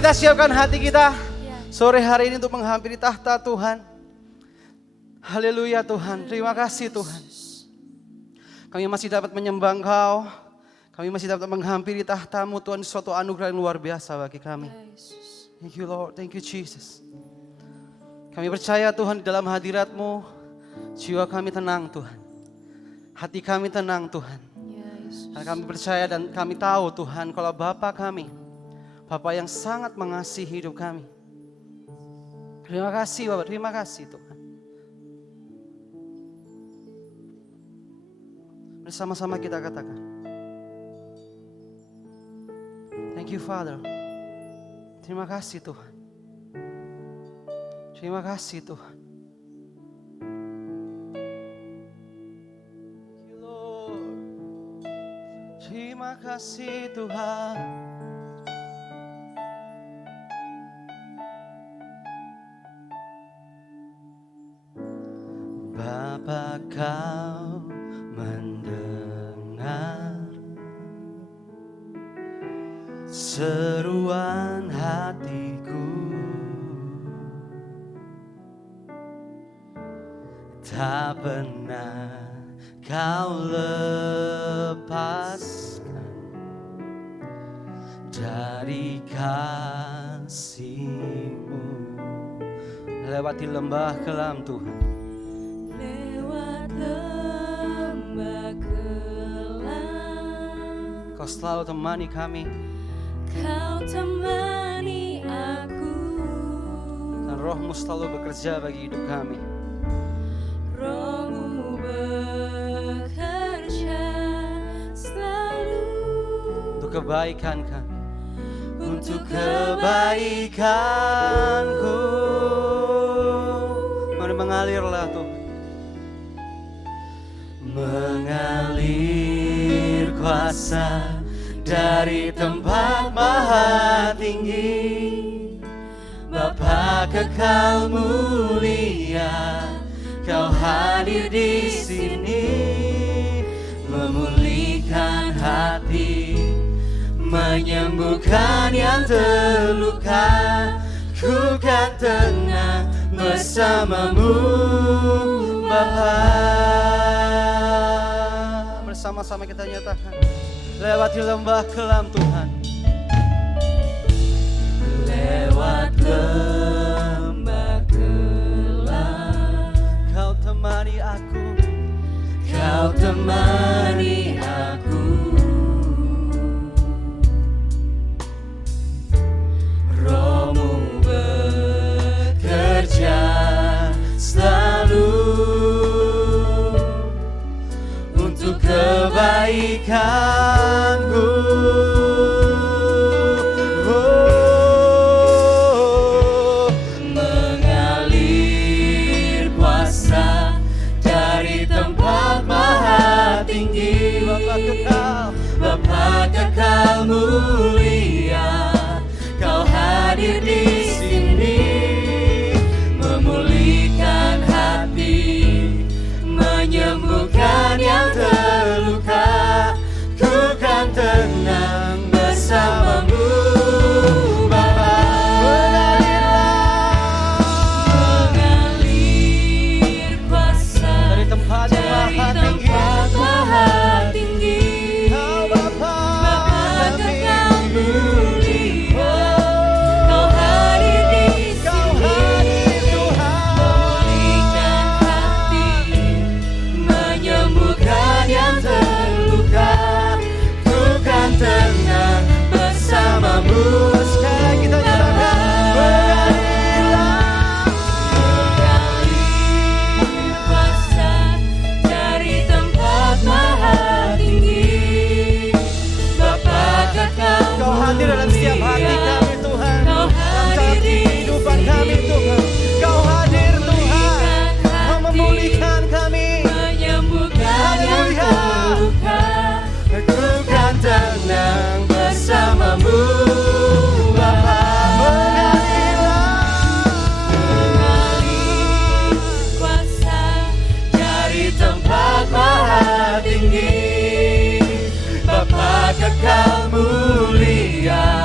kita siapkan hati kita sore hari ini untuk menghampiri tahta Tuhan. Haleluya Tuhan, terima kasih Tuhan. Kami masih dapat menyembah Engkau. Kami masih dapat menghampiri tahta-Mu Tuhan, suatu anugerah yang luar biasa bagi kami. Thank you Lord, thank you Jesus. Kami percaya Tuhan di dalam hadirat-Mu, jiwa kami tenang Tuhan. Hati kami tenang Tuhan. Dan kami percaya dan kami tahu Tuhan kalau Bapa kami, Bapa yang sangat mengasihi hidup kami. Terima kasih Bapak, terima kasih Tuhan. Bersama-sama kita katakan, thank you Father. Terima kasih Tuhan. Terima kasih Tuhan. Thank you Lord. Terima kasih Tuhan. Bapa kau mendengar seruan hatiku, tak pernah kau lepaskan dari kasih-Mu. Lewati lembah kelam Tuhan, Kau selalu temani kami. Kau temani aku. Dan Roh-Mu selalu bekerja bagi hidup kami. Roh-Mu bekerja selalu untuk kebaikan kami. Untuk kebaikanku. Mari mengalirlah Tuhan. Mengalir kuasa dari tempat maha tinggi, Bapa kekal mulia, Kau hadir di sini, memulihkan hati, menyembuhkan yang terluka. Ku kan tenang bersama-Mu, Bapa. Bersama-sama kita nyatakan, lewati lembah kelam Tuhan. Lewat lembah kelam, Kau temani aku. Kau temani aku. Roh-Mu bekerja selalu untuk kebaikanku. Oh, mengalir kuasa dari tempat maha tinggi, Bapa kekal mulia, Kau hadir di sini, memulihkan hati, menyembuhkan yang terluka. Ku kan tenang bersama-Mu, Bapa. Mengalir kuasa dari tempat maha tinggi, Kau Bapa kekal mulia, Kau hadir di sini, memulihkan hati, menyembuhkan yang terluka. Ku kan tenang bersama-Mu. Sekarang kita nyatakan, mengalir kuasa dari tempat maha tinggi, Bapa kekal mulia, Kau hadir dalam setiap hati kami Tuhan, dalam setiap kehidupan kami Tuhan. Kau hadir Tuhan, Kau memulihkan kami, menyembuhkan yang terluka. Ku kan tenang bersama-Mu, Bapa. Mengalir kuasa dari tempat maha tinggi, Bapa kekal mulia,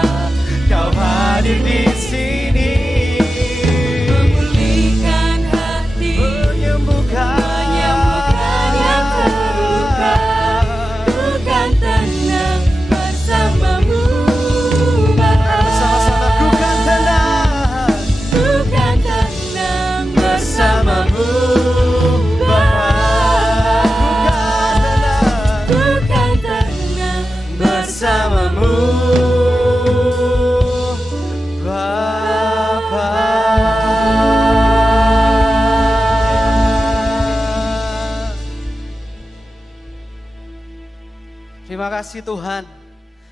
namamu Bapa. Terima kasih Tuhan.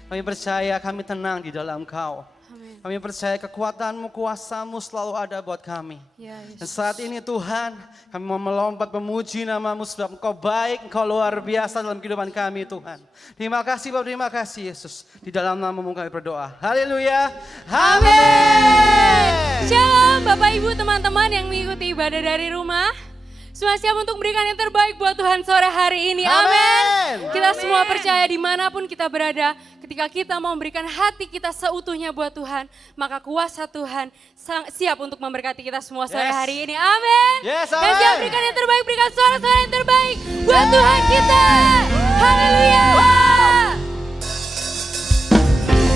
Kami percaya kami tenang di dalam Kau. Amin. Kami percaya kekuatan-Mu, kuasa-Mu selalu ada buat kami. Ya, Dan Yesus. saat ini Tuhan, kami mau melompat memuji nama-Mu sebab Engkau baik, Engkau luar biasa dalam kehidupan kami Tuhan. Terima kasih Bapak, terima kasih Yesus. Di dalam nama-Mu kami berdoa. Haleluya. Amin. Shalom Bapak Ibu teman-teman yang mengikuti ibadah dari rumah. Semua siap untuk memberikan yang terbaik buat Tuhan sore hari ini. Amin. Kita semua percaya dimanapun kita berada, ketika kita mau memberikan hati kita seutuhnya buat Tuhan, maka kuasa Tuhan siap untuk memberkati kita semua sore Yes. hari ini. Amin. Yes, Dan amin. siap berikan yang terbaik, berikan suara-suara yang terbaik buat Tuhan kita. Haleluya.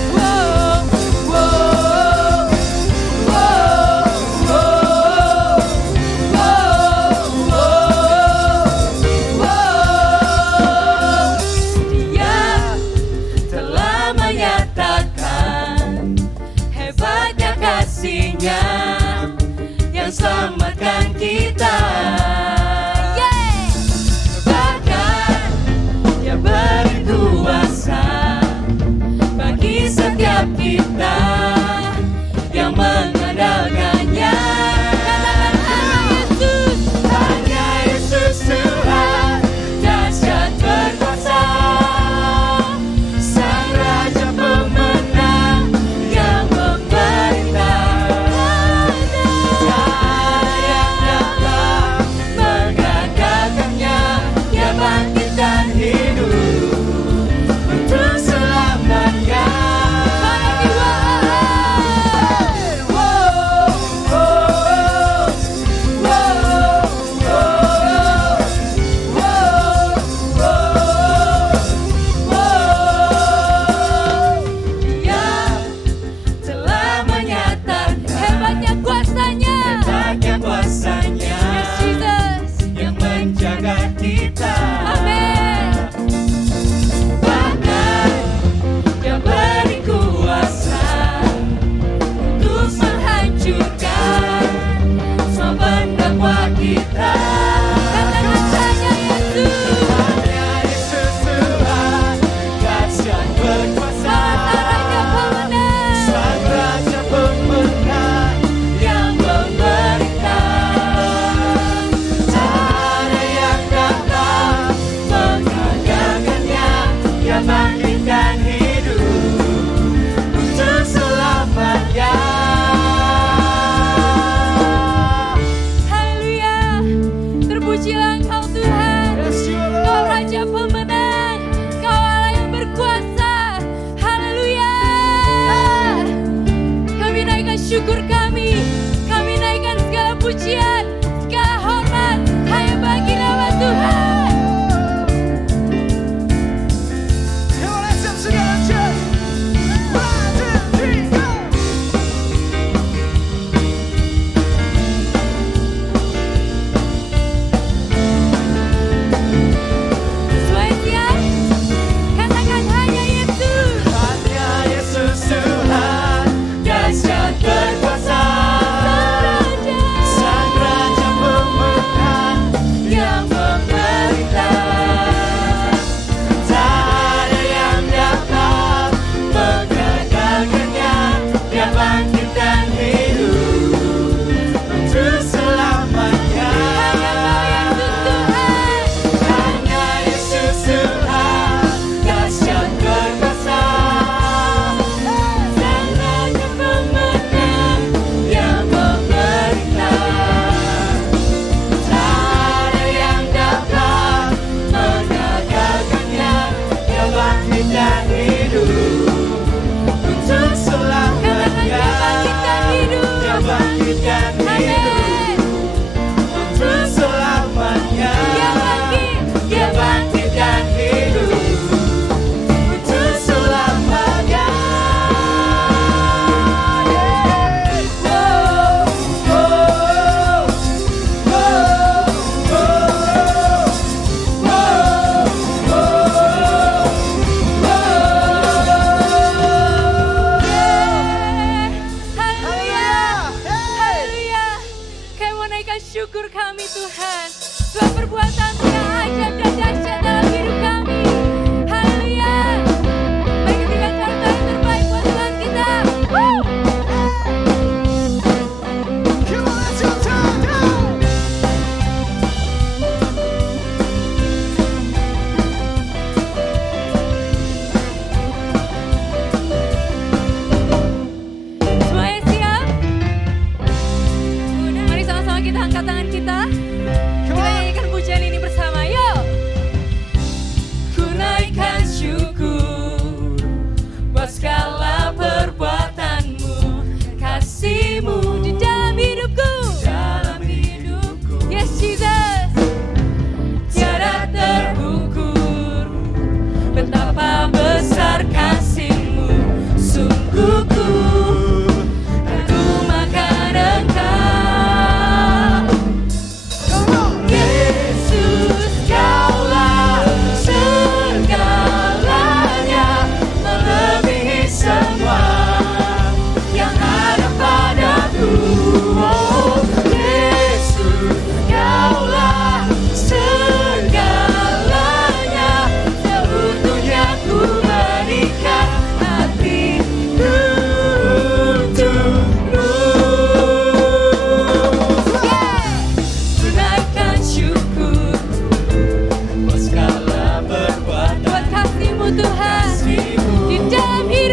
Wow, wow, Dia telah menyatakan hebatnya kasih-Nya yang selamatkan kita. Bahkan Dia beri kuasa bagi setiap kita yang mengandalkannya. Katakan hanya Yesus, hanya Yesus Tuhan, dahsyat berkuasa, Sang Raja pemenang yang memerintah. Tak ada yang dapat menggagalkannya. Dia bangkitkan hidup untuk selamanya. Para jiwa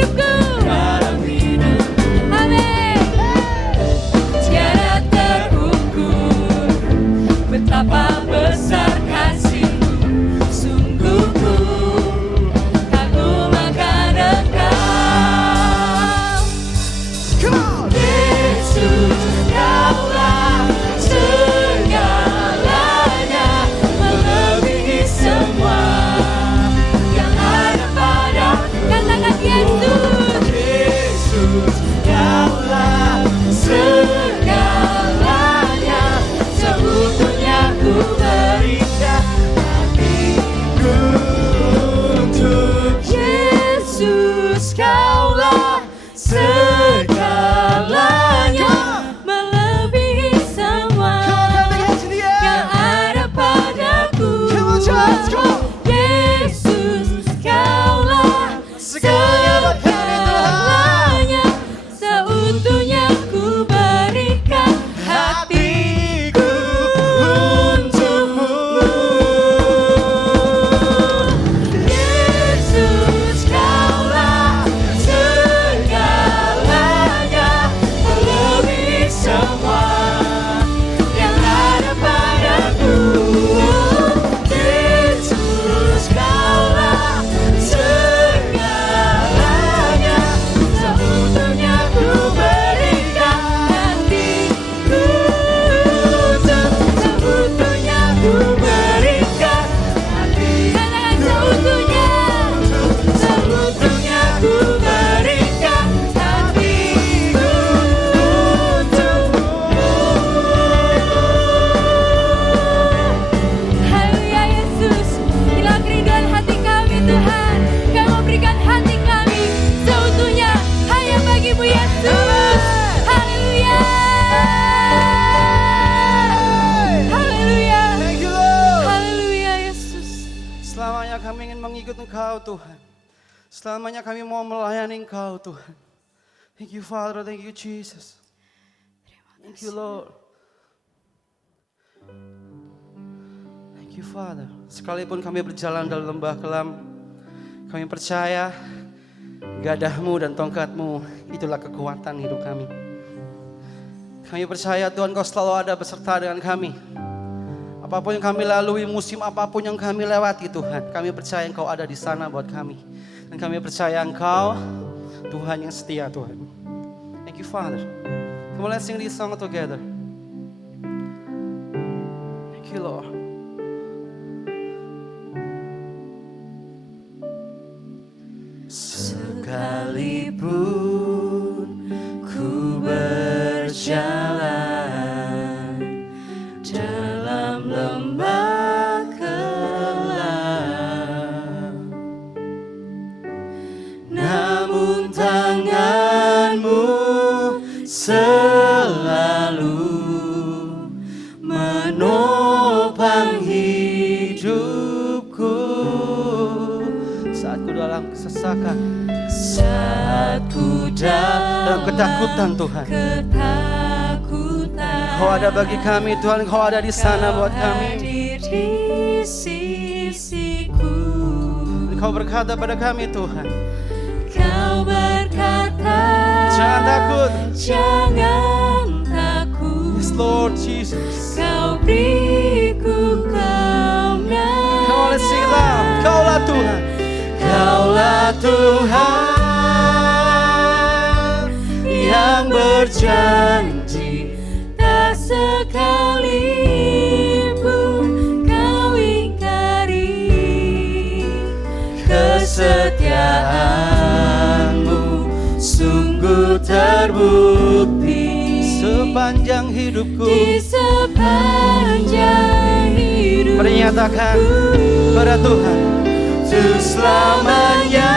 hidupku. Amin. Tiada terukur betapa besar kasih-Mu, sungguh ku kagum akan Engkau. Yesus, Kaulah segalanya, melebihi semua yang ada padaku. Katakan Yesus. Yesus, Kaulah segalanya, seutuhnya ku berikan hatiku untuk Yesus. Kaulah segalanya, melebihi semua yang ada padaku. Yesus, Kaulah segalanya, seutuhnya ku berikan hatiku untukmu. Yesus, Kaulah segalanya, melebihi semua yang ada padaku. Yesus, Kaulah segalanya, seutuhnya ku berikan hatiku untuk, seutuhnya ku berikan hatiku. Katakan seutuhnya, seutuhnya ku berikan hatiku untukmu. Haleluya Yesus, inilah kerinduan hati kami Tuhan. Kami mau berikan hati kami seutuhnya hanya bagi-Mu Yesus. Haleluya. Haleluya. Thank you Lord. Haleluya Yesus. Selamanya kami ingin mengikut Engkau Tuhan. Selamanya kami mau melayani Engkau Tuhan. Thank you Father, thank you Jesus. Thank you Lord. Thank you Father. Sekalipun kami berjalan dalam lembah kelam, kami percaya gadah-Mu dan tongkat-Mu itulah kekuatan hidup kami. Kami percaya Tuhan Kau selalu ada beserta dengan kami. Apapun yang kami lalui, musim apapun yang kami lewati Tuhan, kami percaya Engkau ada di sana buat kami. Dan kami percaya Engkau Tuhan yang setia Tuhan. Thank you Father. Come on, let's sing this song together. Thank you Lord. Sekalipun ku berjalan dalam lembah kelam, namun tangan-Mu selalu menopang hidupku. Saat ku dalam kesesakan, saat ku dalam ketakutan Tuhan, Kau ada bagi kami Tuhan, Kau ada di sana buat kami. Di sisiku, Kau berkata pada kami Tuhan, Kau berkata, jangan takut, jangan takut. Yes Lord Jesus. Kau beriku kemenangan. Come on, let's sing it loud. Kaulah Tuhan, Kaulah Tuhan yang berjanji, tak sekalipun Kau ingkari. Kesetiaan-Mu sungguh terbukti sepanjang hidupku. Di sepanjang hidupku menyatakan pada Tuhan untuk selamanya.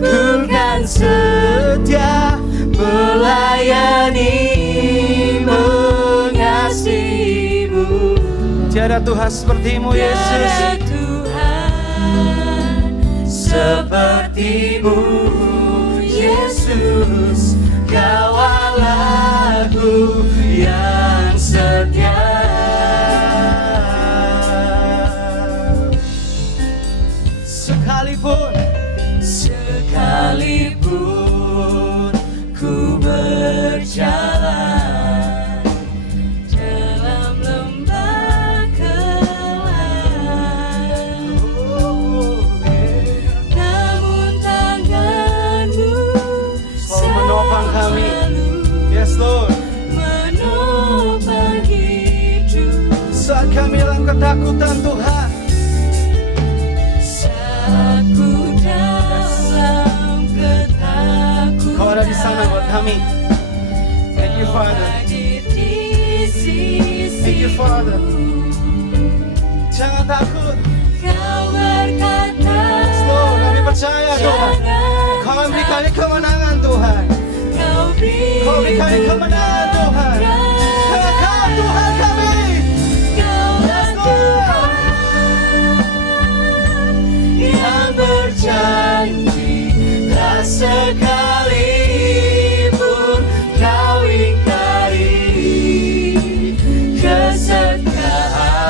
Ku kan setia melayani, mengasihi-Mu. Tiada Tuhan seperti-Mu Yesus. Tiada Tuhan seperti-Mu Yesus. Kau Allahku yang setia. Sekalipun sekalipun ku berjalan dalam lembah gelap, namun tanganmu Selalu menopang kami. Yes Lord. menopang hidup. Saat kami dalam ketakutan Tuhan. Saat ku dalam ketakutan, Kau ada di sana buat kami. Thank you Father. Thank you Father. Jangan takut. Kau berkata, Yes Lord, kami percaya Tuhan. Kau beri kami kemenangan Tuhan. Kau beri kami kemenangan Tuhan. Kau Tuhan kami. Yes Lord. yang berjanji tak sekalipun kau ingkari,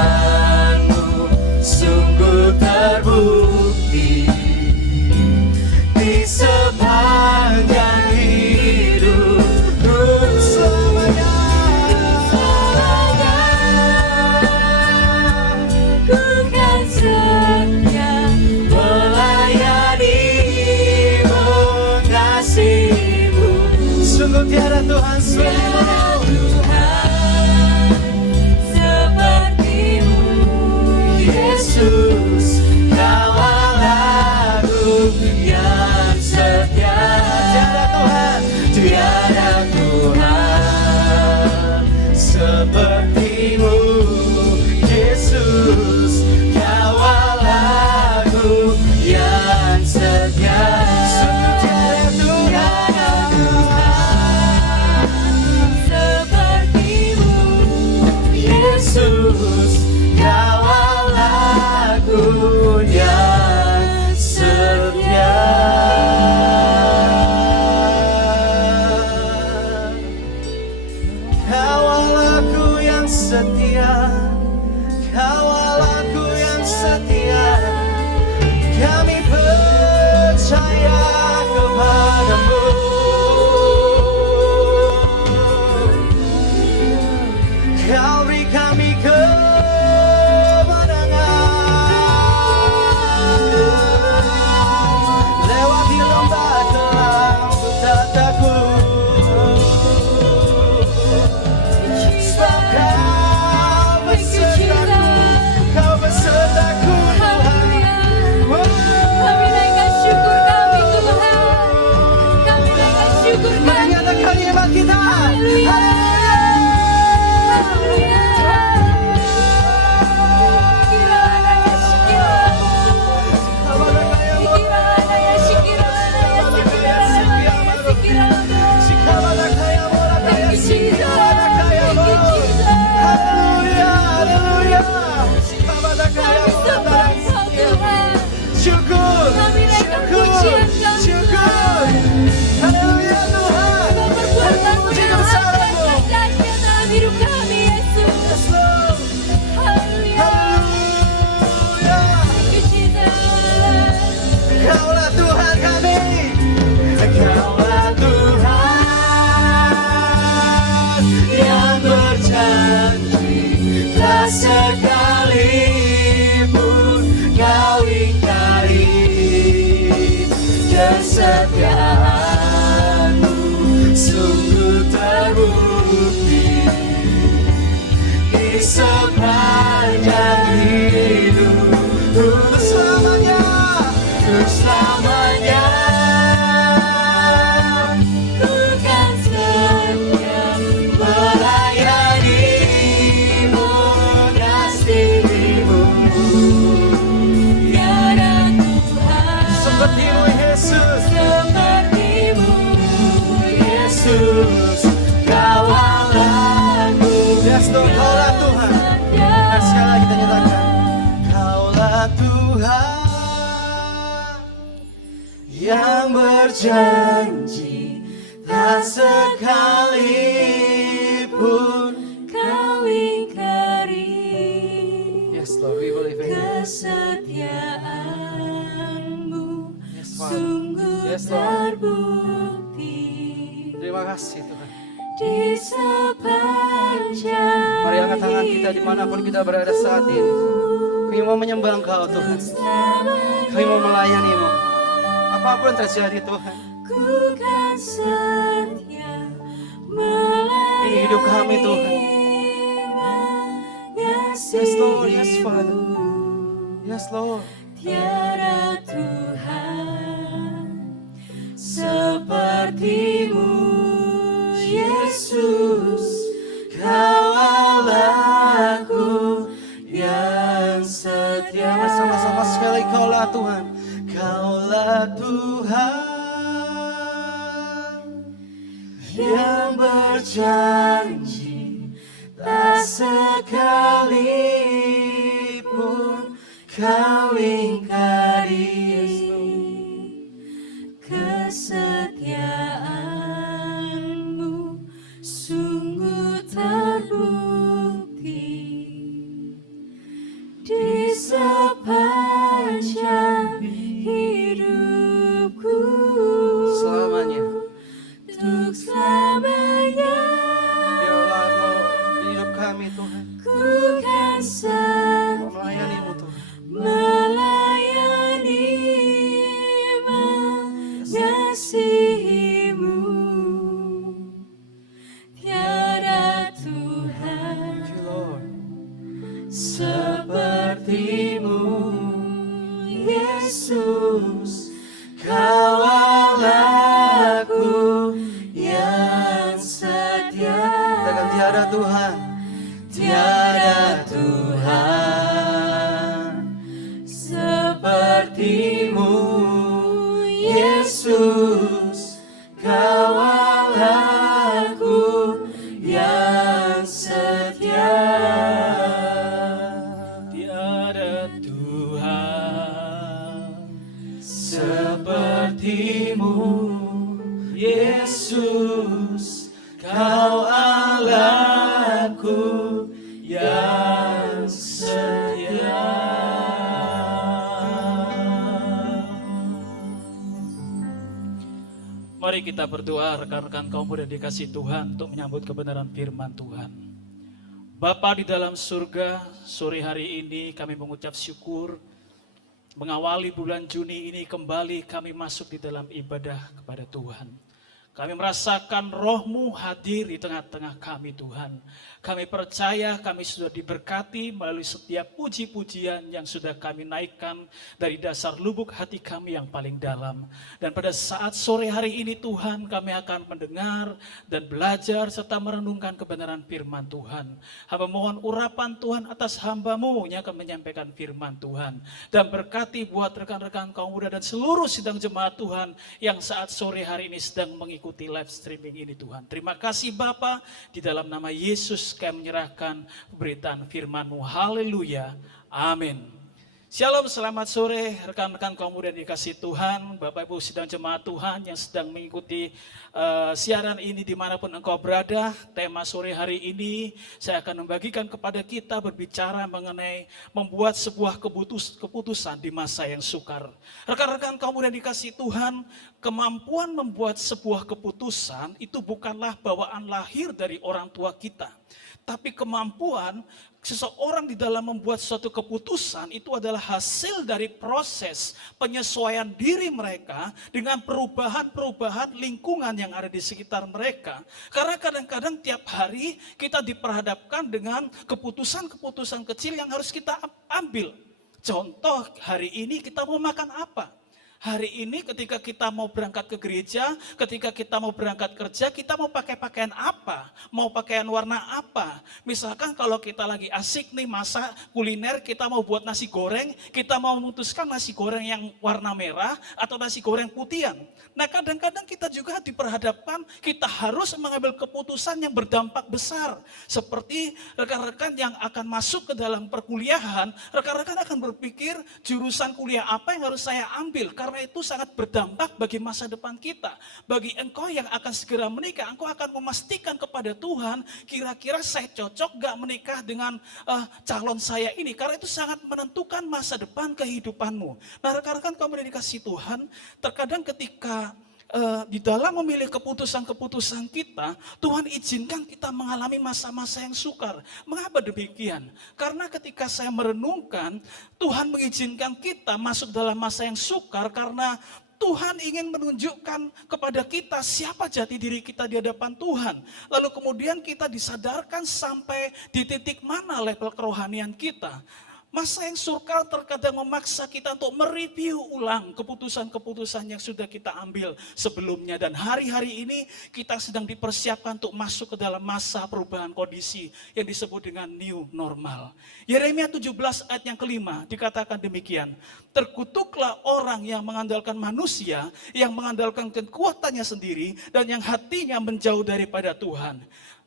kesetiaanmu sungguh terbukti di sepanjang hidupku. Selamanya. Ku kan setia melayani, mengasihimu. Sungguh tiada Tuhan selain Tuhan sepertimu, Yesus, Kau Allahku yang setia. tiada Tuhan. Tiada Tuhan sepertimu, Yesus, Kau Allahku yang setia. Sungguh tiada Tuhan. Sepertimu, Yesus, Kau Allahku yang setia. Kau Allahku yang setia. Kau Allahku yang setia. Kami percaya kepadamu. Kau beri kami kemenangan. Lewati lembah gelap ku tak takut. Sebab Kau besertaku. Kau besertaku Tuhan. Kami naikkan syukur kami Tuhan. Kami naikkan syukur kami. Mari nyatakan iman kita. Haleluya. Haleluya. Kiranya Haleluya, haleluya. Syukur, syukur, syukur. Haleluya Tuhan. Puji bersamamu. hidup kami Yesus. Yes, Lord. Haleluya. Haleluya. Thank you, Jesus. Kaulah Tuhan kami. Kaulah Tuhan yang berjanji tak sekalipun kau ingkari, kesetiaanmu sungguh terbukti di sepanjang hidupku. selamanya. Selamanya ku kan setia melayanimu, mengasihimu. Tiada Tuhan Sepertimu Yesus. sepertimu, Yesus, Kau Allahku. Yes, Lord, Kaulah Tuhan. Dan sekali lagi kita nyatakan, Kaulah Tuhan yang berjanji tak sekalipun. Kau ingkari, Yes, Lord, we believe in you. kesetiaanmu Yes, Father. sungguh Yes, Lord. terbukti Terima kasih Tuhan. di sepanjang Mari angkat tangan kita dimanapun kita berada saat ini. Kami mau menyembah Engkau Tuhan. Kami mau melayani-Mu. Apapun yang terjadi Tuhan. ku kan setia Ini hidup kami Tuhan. Yes Lord, yes Father. Yes Lord. Tiada Tuhan seperti-Mu, Yesus, Kau Allahku yang setia. Bersama-sama sekali Kaulah Tuhan. Kaulah Tuhan yang berjanji tak sekalipun Kau ingkari kesetiaan-Mu sungguh terbukti di sepanjang hidupku. selamanya. Untuk selamanya Biarlah Engkau di hidup kami Tuhan. ku kan Mau melayani-Mu Tuhan. melayani, mengasihi-Mu. Tiada Tuhan Thank you Lord. seperti-Mu, Yesus, Kau Allahku yang setia. Katakan tiada Tuhan. Tiada Tuhan seperti-Mu, Yesus, Kau Allahku yang setia. Tiada Tuhan Seperti-Mu, Yesus, Kau Allahku yang setia. Mari kita berdoa rekan-rekan kaum muda dikasih Tuhan untuk menyambut kebenaran firman Tuhan. Bapa di dalam surga, sore hari ini kami mengucap syukur mengawali bulan Juni ini kembali kami masuk di dalam ibadah kepada Tuhan. Kami merasakan Roh-Mu hadir di tengah-tengah kami Tuhan. Kami percaya kami sudah diberkati melalui setiap puji-pujian yang sudah kami naikkan dari dasar lubuk hati kami yang paling dalam. Dan pada saat sore hari ini Tuhan kami akan mendengar dan belajar serta merenungkan kebenaran firman Tuhan. Hamba mohon urapan Tuhan atas hamba-Mu yang akan menyampaikan firman Tuhan. Dan berkati buat rekan-rekan kaum muda dan seluruh sidang jemaat Tuhan yang saat sore hari ini sedang mengikuti live streaming ini Tuhan. Terima kasih Bapa, di dalam nama Yesus kami menyerahkan pemberitaan firman-Mu. Haleluya. Amin. Shalom, selamat sore rekan-rekan kaum muda yang dikasih Tuhan, Bapak Ibu sidang jemaat Tuhan yang sedang mengikuti siaran ini dimanapun engkau berada. Tema sore hari ini saya akan membagikan kepada kita berbicara mengenai membuat sebuah keputusan di masa yang sukar. Rekan-rekan kaum muda yang dikasih Tuhan, kemampuan membuat sebuah keputusan itu bukanlah bawaan lahir dari orang tua kita. Tapi kemampuan seseorang di dalam membuat suatu keputusan itu adalah hasil dari proses penyesuaian diri mereka dengan perubahan-perubahan lingkungan yang ada di sekitar mereka. Karena kadang-kadang tiap hari kita diperhadapkan dengan keputusan-keputusan kecil yang harus kita ambil. Contoh, hari ini kita mau makan apa? Hari ini ketika kita mau berangkat ke gereja, ketika kita mau berangkat kerja, kita mau pakai pakaian apa? Mau pakaian warna apa? Misalkan kalau kita lagi asik nih masak kuliner, kita mau buat nasi goreng, kita mau memutuskan nasi goreng yang warna merah atau nasi goreng putihan. Nah kadang-kadang kita juga diperhadapkan, kita harus mengambil keputusan yang berdampak besar. Seperti rekan-rekan yang akan masuk ke dalam perkuliahan, rekan-rekan akan berpikir jurusan kuliah apa yang harus saya ambil. Karena karena itu sangat berdampak bagi masa depan kita. Bagi engkau yang akan segera menikah, engkau akan memastikan kepada Tuhan, kira-kira saya cocok gak menikah dengan calon saya ini. Karena itu sangat menentukan masa depan kehidupanmu. Nah rekan-rekan kamu yang dikasihi Tuhan, terkadang ketika di dalam memilih keputusan-keputusan kita, Tuhan izinkan kita mengalami masa-masa yang sukar. Mengapa demikian? Karena ketika saya merenungkan, Tuhan mengizinkan kita masuk dalam masa yang sukar karena Tuhan ingin menunjukkan kepada kita siapa jati diri kita di hadapan Tuhan. Lalu kemudian kita disadarkan sampai di titik mana level kerohanian kita. Masa yang sukar terkadang memaksa kita untuk mereview ulang keputusan-keputusan yang sudah kita ambil sebelumnya. Dan hari-hari ini kita sedang dipersiapkan untuk masuk ke dalam masa perubahan kondisi yang disebut dengan new normal. Yeremia 17 ayat yang kelima dikatakan demikian. Terkutuklah orang yang mengandalkan manusia, yang mengandalkan kekuatannya sendiri, dan yang hatinya menjauh daripada Tuhan.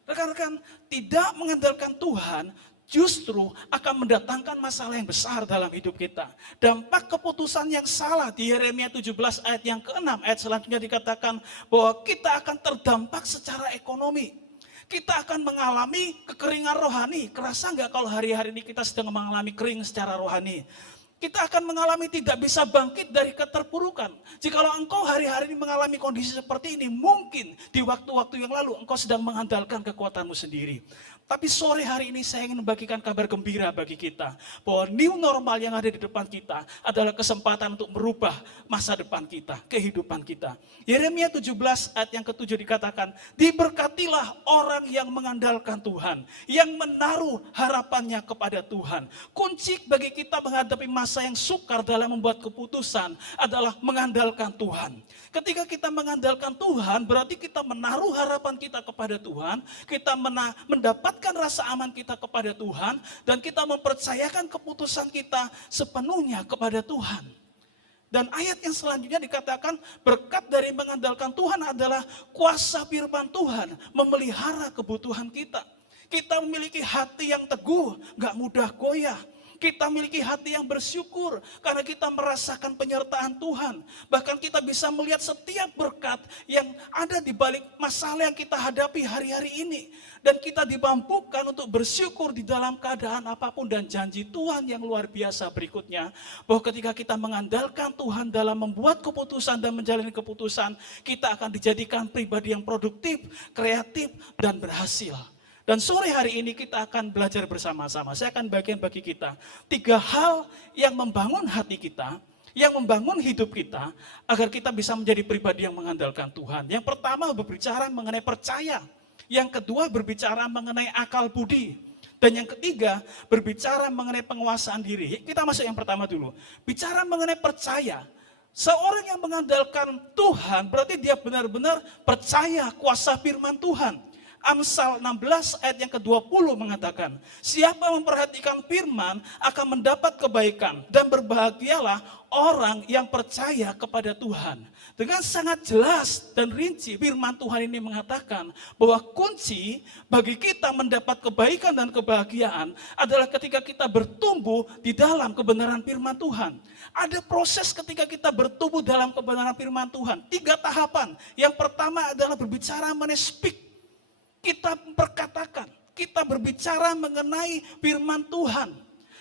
Rekan-rekan, tidak mengandalkan Tuhan justru akan mendatangkan masalah yang besar dalam hidup kita. Dampak keputusan yang salah di Yeremia 17 ayat yang ke-6, ayat selanjutnya dikatakan bahwa kita akan terdampak secara ekonomi. Kita akan mengalami kekeringan rohani. Kerasa nggak kalau hari-hari ini kita sedang mengalami kering secara rohani? Kita akan mengalami tidak bisa bangkit dari keterpurukan. Jikalau engkau hari-hari ini mengalami kondisi seperti ini, mungkin di waktu-waktu yang lalu engkau sedang mengandalkan kekuatanmu sendiri. Tapi sore hari ini saya ingin membagikan kabar gembira bagi kita. Bahwa new normal yang ada di depan kita adalah kesempatan untuk merubah masa depan kita, kehidupan kita. Yeremia 17 ayat yang ke-7 dikatakan, diberkatilah orang yang mengandalkan Tuhan, yang menaruh harapannya kepada Tuhan. Kunci bagi kita menghadapi masa yang sukar dalam membuat keputusan adalah mengandalkan Tuhan. Ketika kita mengandalkan Tuhan, berarti kita menaruh harapan kita kepada Tuhan, kita mendapatkan rasa aman kita kepada Tuhan, dan kita mempercayakan keputusan kita sepenuhnya kepada Tuhan. Dan ayat yang selanjutnya dikatakan berkat dari mengandalkan Tuhan adalah kuasa firman Tuhan memelihara kebutuhan kita. Kita memiliki hati yang teguh, gak mudah goyah. Kita memiliki hati yang bersyukur karena kita merasakan penyertaan Tuhan. Bahkan kita bisa melihat setiap berkat yang ada di balik masalah yang kita hadapi hari-hari ini. Dan kita dimampukan untuk bersyukur di dalam keadaan apapun, dan janji Tuhan yang luar biasa berikutnya. Bahwa ketika kita mengandalkan Tuhan dalam membuat keputusan dan menjalani keputusan, kita akan dijadikan pribadi yang produktif, kreatif, dan berhasil. Dan sore hari ini kita akan belajar bersama-sama. Saya akan bagian bagi kita 3 hal yang membangun hati kita, yang membangun hidup kita, agar kita bisa menjadi pribadi yang mengandalkan Tuhan. Yang pertama berbicara mengenai percaya. Yang kedua berbicara mengenai akal budi. Dan yang ketiga berbicara mengenai penguasaan diri. Kita masuk yang pertama dulu. Bicara mengenai percaya. Seorang yang mengandalkan Tuhan berarti dia benar-benar percaya kuasa firman Tuhan. Amsal 16 ayat yang ke-20 mengatakan, siapa memperhatikan firman akan mendapat kebaikan, dan berbahagialah orang yang percaya kepada Tuhan. Dengan sangat jelas dan rinci firman Tuhan ini mengatakan bahwa kunci bagi kita mendapat kebaikan dan kebahagiaan adalah ketika kita bertumbuh di dalam kebenaran firman Tuhan. Ada proses ketika kita bertumbuh dalam kebenaran firman Tuhan. 3 tahapan. Yang pertama adalah berbicara mengenai speak. Kita perkatakan, kita berbicara mengenai firman Tuhan.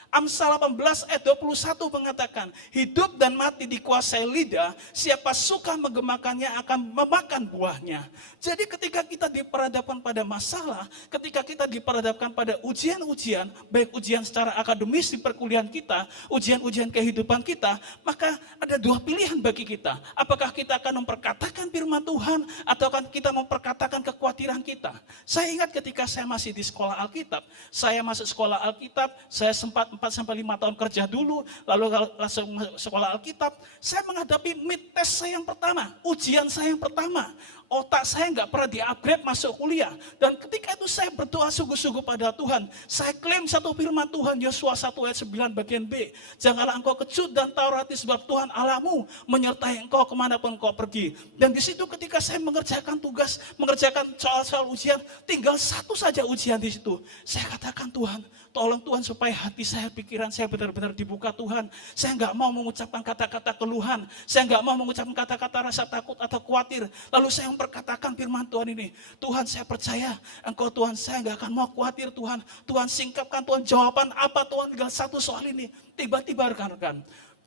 Amsal 18 ayat 21 mengatakan, hidup dan mati dikuasai lidah, siapa suka menggemakannya akan memakan buahnya. Jadi ketika kita diperhadapkan pada masalah, ketika kita diperhadapkan pada ujian-ujian, baik ujian secara akademis di perkuliahan kita, ujian-ujian kehidupan kita, maka ada 2 pilihan bagi kita. Apakah kita akan memperkatakan firman Tuhan, atau akan kita memperkatakan kekhawatiran kita. Saya ingat ketika saya masih di sekolah Alkitab, saya masuk sekolah Alkitab, saya sempat 4-5 tahun kerja dulu, lalu langsung masuk sekolah Alkitab. Saya menghadapi mid test saya yang pertama, ujian saya yang pertama. Otak saya nggak pernah di-upgrade masuk kuliah. Dan ketika itu saya berdoa sungguh-sungguh pada Tuhan. Saya klaim satu firman Tuhan, Yosua 1 ayat 9 bagian B. Janganlah engkau kecut dan taurati sebab Tuhan Allahmu menyertai engkau kemanapun engkau pergi. Dan di situ ketika saya mengerjakan tugas, mengerjakan soal-soal ujian, tinggal satu saja ujian di situ. Saya katakan Tuhan, tolong Tuhan supaya hati saya, pikiran saya benar-benar dibuka Tuhan. Saya nggak mau mengucapkan kata-kata keluhan. Saya nggak mau mengucapkan kata-kata rasa takut atau khawatir. Lalu saya memperkatakan firman Tuhan ini. Tuhan, saya percaya Engkau Tuhan, saya nggak akan mau khawatir Tuhan. Tuhan singkapkan Tuhan, jawaban apa Tuhan, tinggal satu soal ini. Tiba-tiba rekan-rekan,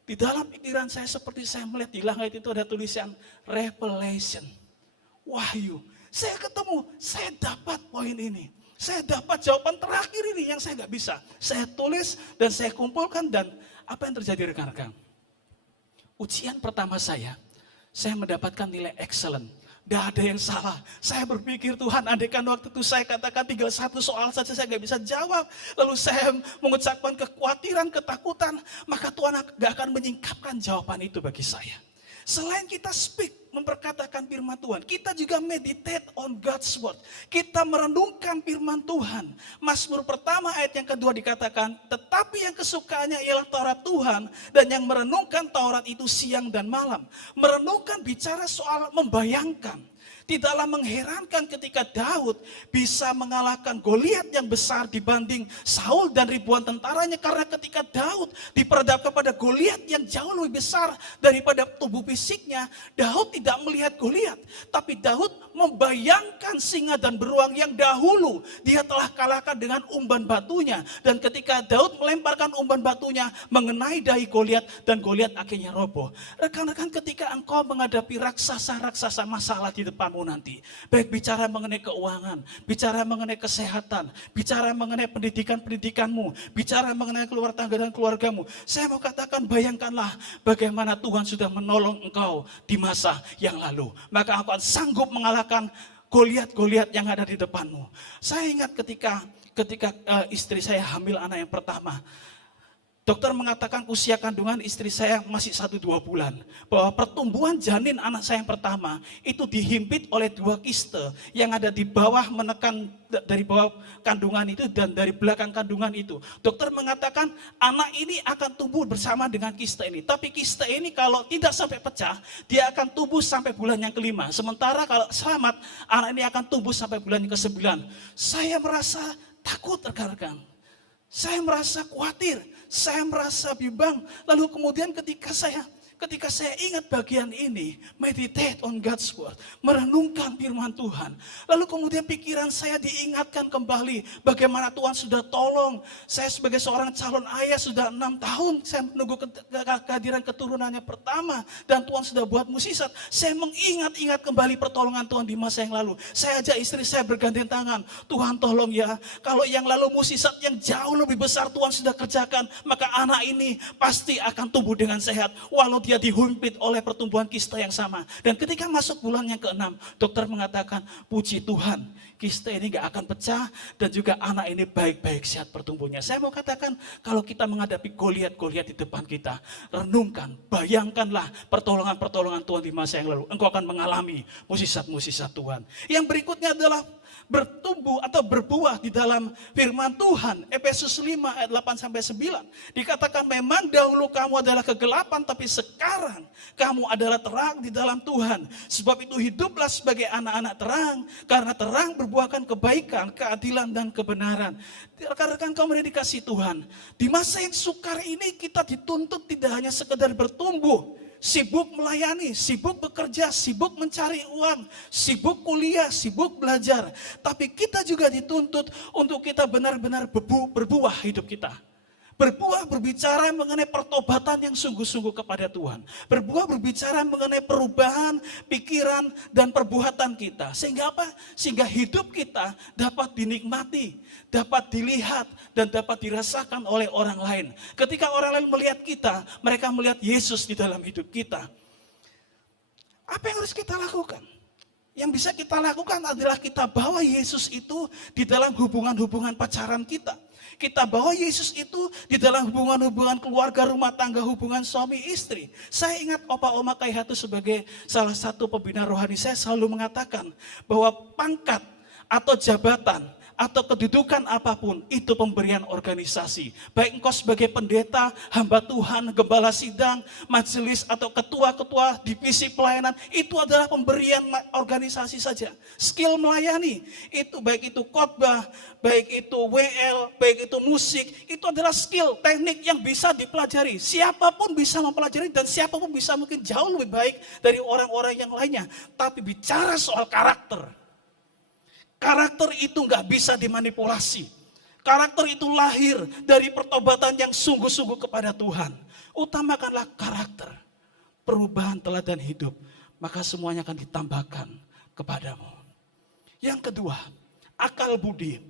di dalam pikiran saya seperti saya melihat di langit itu ada tulisan Revelation. Wahyu. Saya ketemu, saya dapat poin ini. Saya dapat jawaban terakhir ini yang saya nggak bisa. Saya tulis dan saya kumpulkan, dan apa yang terjadi rekan-rekan? Ujian pertama saya mendapatkan nilai excellent. Tidak ada yang salah. Saya berpikir Tuhan, andaikan waktu itu saya katakan tinggal satu soal saja saya nggak bisa jawab. Lalu saya mengucapkan kekhawatiran, ketakutan, maka Tuhan gak akan menyingkapkan jawaban itu bagi saya. Selain kita speak, memperkatakan firman Tuhan, kita juga meditate on God's word. Kita merenungkan firman Tuhan. Mazmur pertama ayat yang kedua dikatakan, tetapi yang kesukaannya ialah Taurat Tuhan, dan yang merenungkan Taurat itu siang dan malam. Merenungkan bicara soal membayangkan. Tidaklah mengherankan ketika Daud bisa mengalahkan Goliat yang besar dibanding Saul dan ribuan tentaranya. Karena ketika Daud diperhadapkan pada Goliat yang jauh lebih besar daripada tubuh fisiknya, Daud tidak melihat Goliat. Tapi Daud membayangkan singa dan beruang yang dahulu dia telah kalahkan dengan umban batunya. Dan ketika Daud melemparkan umban batunya mengenai dahi Goliat, dan Goliat akhirnya roboh. Rekan-rekan, ketika engkau menghadapi raksasa-raksasa masalah di depanmu nanti, baik bicara mengenai keuangan, bicara mengenai kesehatan, bicara mengenai pendidikanmu, bicara mengenai keluarga tangga dan keluargamu, saya mau katakan, bayangkanlah bagaimana Tuhan sudah menolong engkau di masa yang lalu. Maka engkau sanggup mengalahkan Goliat-Goliat yang ada di depanmu. Saya ingat ketika istri saya hamil anak yang pertama. Dokter mengatakan usia kandungan istri saya masih 1-2 bulan. Bahwa pertumbuhan janin anak saya yang pertama itu dihimpit oleh 2 kiste yang ada di bawah, menekan dari bawah kandungan itu dan dari belakang kandungan itu. Dokter mengatakan anak ini akan tumbuh bersama dengan kiste ini. Tapi kiste ini kalau tidak sampai pecah, dia akan tumbuh sampai bulan yang ke-5. Sementara kalau selamat, anak ini akan tumbuh sampai bulan yang ke-9. Saya merasa takut rekan-rekan. Saya merasa khawatir, saya merasa bimbang. Lalu kemudian ketika saya ingat bagian ini, meditate on God's word, merenungkan firman Tuhan. Lalu kemudian pikiran saya diingatkan kembali bagaimana Tuhan sudah tolong. Saya sebagai seorang calon ayah sudah 6 tahun, saya menunggu kehadiran keturunannya pertama. Dan Tuhan sudah buat mukjizat. Saya mengingat-ingat kembali pertolongan Tuhan di masa yang lalu. Saya ajak istri saya bergandengan tangan. Tuhan tolong ya, kalau yang lalu mukjizat yang jauh lebih besar Tuhan sudah kerjakan, maka anak ini pasti akan tumbuh dengan sehat. Walau dia dihimpit oleh pertumbuhan kiste yang sama. Dan ketika masuk bulan yang ke-6, dokter mengatakan, puji Tuhan, kiste ini gak akan pecah, dan juga anak ini baik-baik sehat pertumbuhannya. Saya mau katakan, kalau kita menghadapi Goliat-Goliat di depan kita, renungkan, bayangkanlah pertolongan-pertolongan Tuhan di masa yang lalu. Engkau akan mengalami mukjizat-mukjizat Tuhan. Yang berikutnya adalah bertumbuh atau berbuah di dalam firman Tuhan. Efesus 5 ayat 8-9 dikatakan, memang dahulu kamu adalah kegelapan, tapi sekarang kamu adalah terang di dalam Tuhan. Sebab itu hiduplah sebagai anak-anak terang, karena terang berbuahkan kebaikan, keadilan dan kebenaran. Rekan-rekan kamu yang dikasihi Tuhan, di masa yang sukar ini kita dituntut tidak hanya sekedar bertumbuh, sibuk melayani, sibuk bekerja, sibuk mencari uang, sibuk kuliah, sibuk belajar. Tapi kita juga dituntut untuk kita benar-benar berbuah hidup kita. Berbuah berbicara mengenai pertobatan yang sungguh-sungguh kepada Tuhan. Berbuah berbicara mengenai perubahan pikiran dan perbuatan kita. Sehingga apa? Sehingga hidup kita dapat dinikmati, dapat dilihat, dan dapat dirasakan oleh orang lain. Ketika orang lain melihat kita, mereka melihat Yesus di dalam hidup kita. Apa yang harus kita lakukan? Yang bisa kita lakukan adalah kita bawa Yesus itu di dalam hubungan-hubungan pacaran kita. Kita bawa Yesus itu di dalam hubungan-hubungan keluarga, rumah tangga, hubungan suami istri. Saya ingat Opa Oma Kaihatu sebagai salah satu pembina rohani, saya selalu mengatakan bahwa pangkat atau jabatan atau kedudukan apapun itu pemberian organisasi. Baik engkau sebagai pendeta, hamba Tuhan, gembala sidang, majelis atau ketua-ketua divisi pelayanan, itu adalah pemberian organisasi saja. Skill melayani, itu baik itu khotbah, baik itu WL, baik itu musik, itu adalah skill, teknik yang bisa dipelajari. Siapapun bisa mempelajari dan siapapun bisa mungkin jauh lebih baik dari orang-orang yang lainnya. Tapi bicara soal karakter, karakter itu nggak bisa dimanipulasi. Karakter itu lahir dari pertobatan yang sungguh-sungguh kepada Tuhan. Utamakanlah karakter, perubahan teladan hidup, maka semuanya akan ditambahkan kepadamu. Yang kedua, akal budi.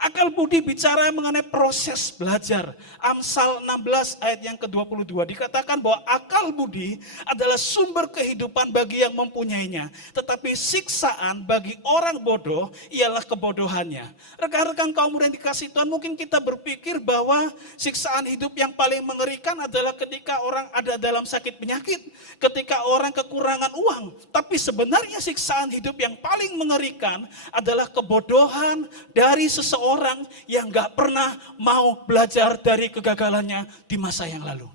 Akal budi bicara mengenai proses belajar. Amsal 16 ayat yang ke-22 dikatakan bahwa akal budi adalah sumber kehidupan bagi yang mempunyainya. Tetapi siksaan bagi orang bodoh ialah kebodohannya. Rekan-rekan kaum muda yang dikasih Tuhan, mungkin kita berpikir bahwa siksaan hidup yang paling mengerikan adalah ketika orang ada dalam sakit penyakit, ketika orang kekurangan uang. Tapi sebenarnya siksaan hidup yang paling mengerikan adalah kebodohan dari seseorang yang gak pernah mau belajar dari kegagalannya di masa yang lalu.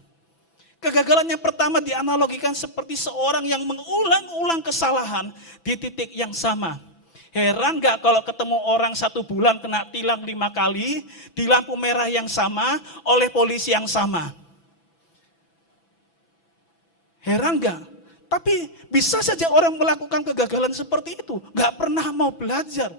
Kegagalannya pertama dianalogikan seperti seorang yang mengulang-ulang kesalahan di titik yang sama. Heran gak kalau ketemu orang 1 bulan kena tilang 5 kali, di lampu merah yang sama, oleh polisi yang sama. Heran gak? Tapi bisa saja orang melakukan kegagalan seperti itu, gak pernah mau belajar.